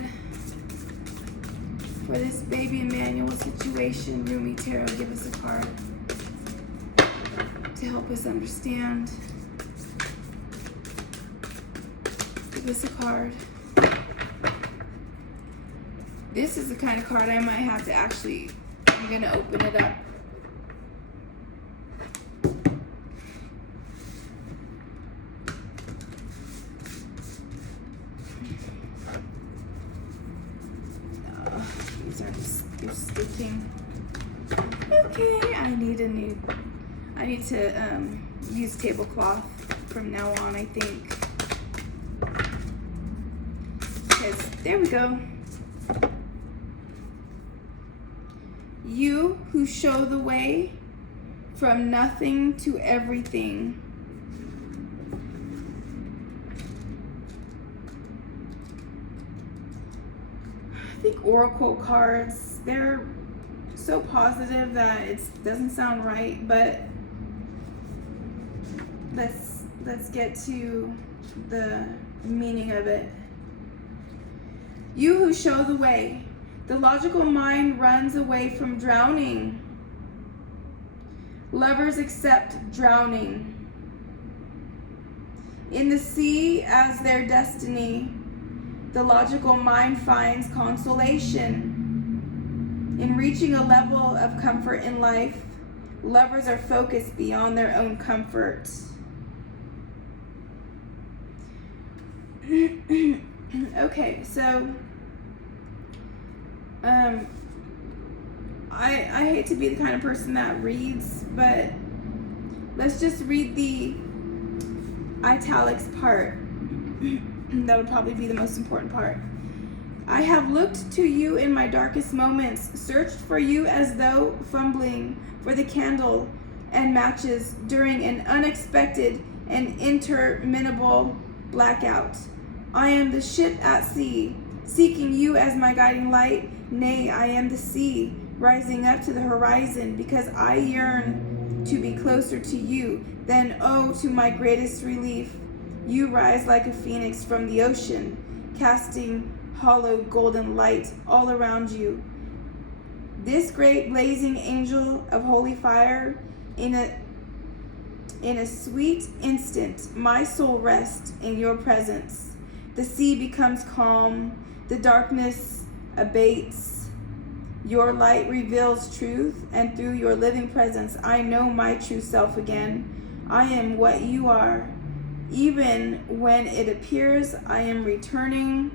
for this baby Emmanuel situation. Rumi Tarot, give us a card to help us understand. Give us a card. This is the kind of card I might have to actually, I'm going to open it up. These are just sticking. Okay, I need to use tablecloth from now on, I think. Because there we go. You who show the way from nothing to everything. I think oracle cards, they're so positive that it doesn't sound right, but let's get to the meaning of it. You who show the way. The logical mind runs away from drowning. Lovers accept drowning. In the sea as their destiny, the logical mind finds consolation. In reaching a level of comfort in life, lovers are focused beyond their own comfort. Okay, so I hate to be the kind of person that reads, but let's just read the italics part. That would probably be the most important part. I have looked to you in my darkest moments, searched for you as though fumbling for the candle and matches during an unexpected and interminable blackout. I am the ship at sea, seeking you as my guiding light. Nay, I am the sea, rising up to the horizon, because I yearn to be closer to you. Then, oh, to my greatest relief, you rise like a phoenix from the ocean, casting hollow golden light all around you. This great blazing angel of holy fire, in a sweet instant, my soul rests in your presence. The sea becomes calm, the darkness abates. Your light reveals truth, and through your living presence, I know my true self again. I am what you are. Even when it appears I am returning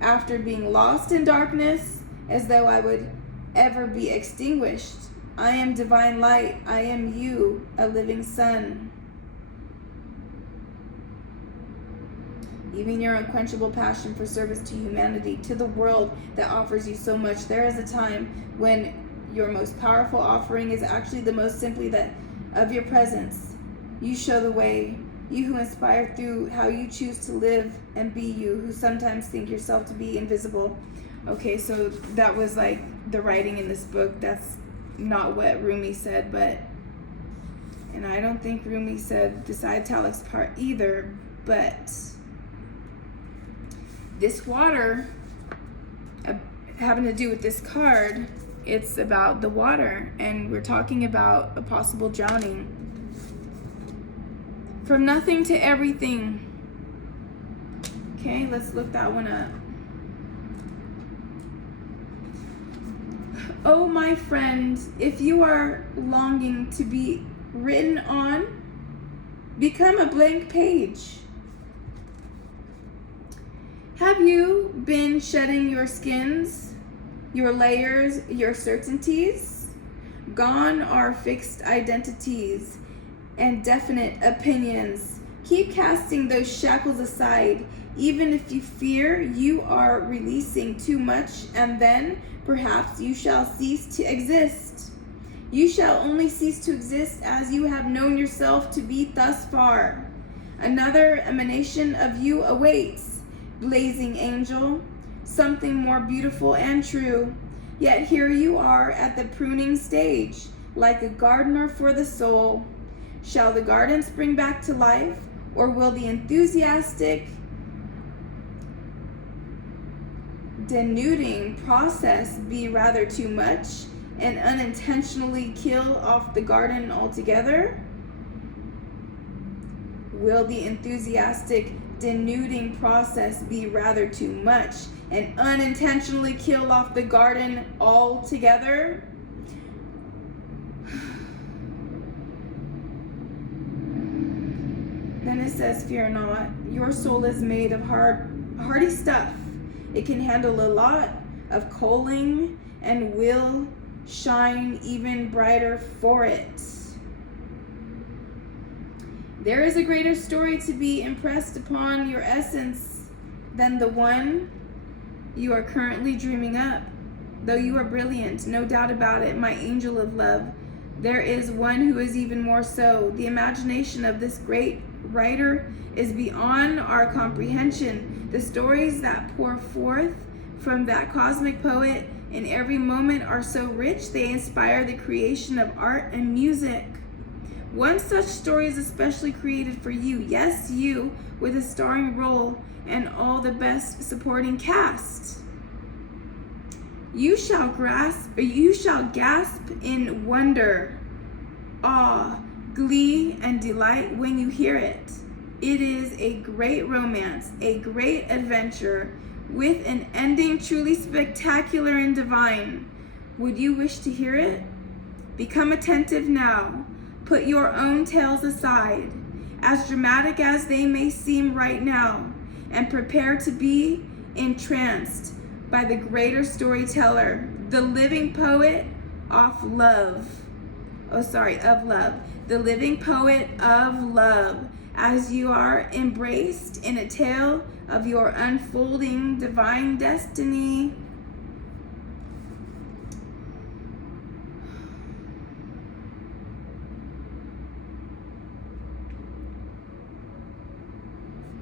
after being lost in darkness, as though I would ever be extinguished. I am divine light. I am you, a living sun. Even your unquenchable passion for service to humanity, to the world that offers you so much. There is a time when your most powerful offering is actually the most simply that of your presence. You show the way. You who inspire through how you choose to live and be you, who sometimes think yourself to be invisible. Okay, so that was like the writing in this book. That's not what Rumi said, and I don't think Rumi said this italics part either, but this water, having to do with this card, it's about the water, and we're talking about a possible drowning. From nothing to everything. Okay, let's look that one up. Oh, my friend, if you are longing to be written on, become a blank page. Have you been shedding your skins, your layers, your certainties? Gone are fixed identities and definite opinions. Keep casting those shackles aside, even if you fear you are releasing too much, and then perhaps you shall cease to exist. You shall only cease to exist as you have known yourself to be thus far. Another emanation of you awaits, blazing angel, something more beautiful and true. Yet here you are at the pruning stage, like a gardener for the soul. Shall the garden spring back to life, or will the enthusiastic denuding process be rather too much and unintentionally kill off the garden altogether? Will the enthusiastic denuding process be rather too much and unintentionally kill off the garden altogether. Then it says, fear not. Your soul is made of hardy stuff. It can handle a lot of coaling and will shine even brighter for it. There is a greater story to be impressed upon your essence than the one you are currently dreaming up. Though you are brilliant, no doubt about it, my angel of love, there is one who is even more so. The imagination of this great writer is beyond our comprehension. The stories that pour forth from that cosmic poet in every moment are so rich they inspire the creation of art and music. One such story is especially created for you. Yes, you, with a starring role and all the best supporting cast. You shall gasp in wonder, awe, glee, and delight when you hear it. It is a great romance, a great adventure, with an ending truly spectacular and divine. Would you wish to hear it? Become attentive now. Put your own tales aside, as dramatic as they may seem right now, and prepare to be entranced by the greater storyteller, the living poet of love. The living poet of love, as you are embraced in a tale of your unfolding divine destiny.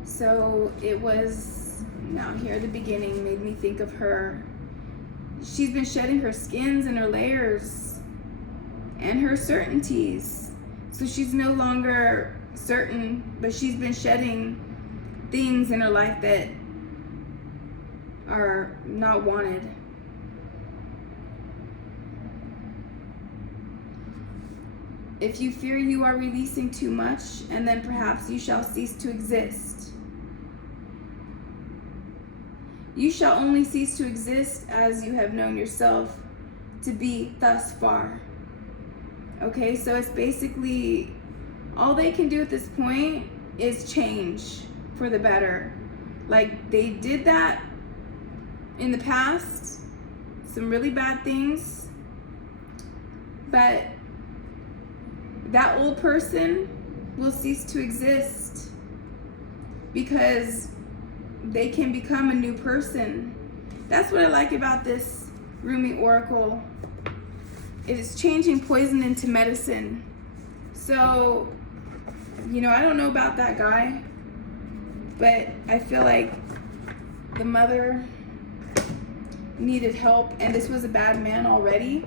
So it was, now here at the beginning made me think of her. She's been shedding her skins and her layers and her certainties. So she's no longer certain, but she's been shedding things in her life that are not wanted. If you fear you are releasing too much, and then perhaps you shall cease to exist. You shall only cease to exist as you have known yourself to be thus far. Okay, so it's basically all they can do at this point is change for the better. Like, they did that in the past, some really bad things, but that old person will cease to exist because they can become a new person. That's what I like about this Rumi Oracle. It is changing poison into medicine. So, I don't know about that guy, but I feel like the mother needed help, and this was a bad man already,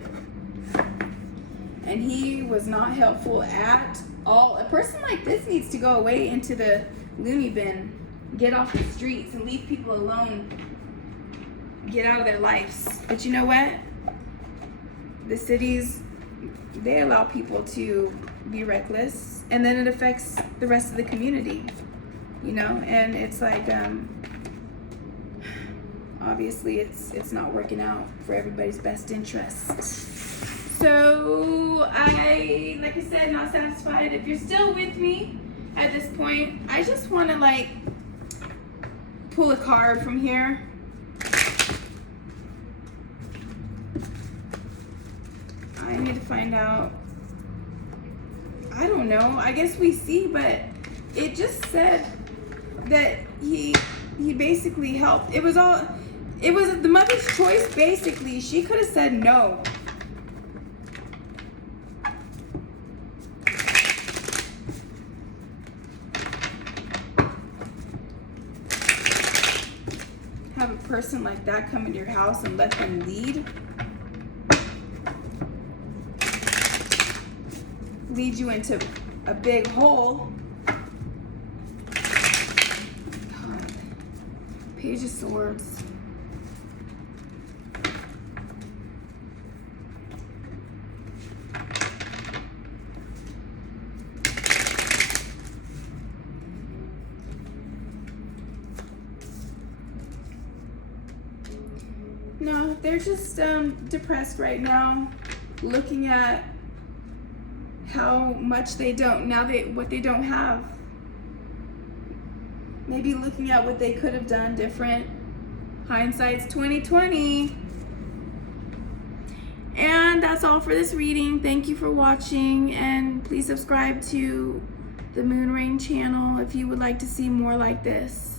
and he was not helpful at all. A person like this needs to go away into the loony bin, get off the streets and leave people alone, get out of their lives. But you know what? The cities, they allow people to be reckless, and then it affects the rest of the community, and it's like, obviously it's not working out for everybody's best interest. So like I said, not satisfied. If you're still with me at this point, I just want to pull a card from here. I need to find out. I don't know. I guess we see, but it just said that he basically helped. It was the mother's choice, basically. She could have said no. Have a person like that come into your house and let them lead you into a big hole. God. Page of Swords. they're just depressed right now, looking at how much they don't, what they don't have. Maybe looking at what they could have done different. Hindsight's 2020. And that's all for this reading. Thank you for watching, and please subscribe to the Moon Rain channel if you would like to see more like this.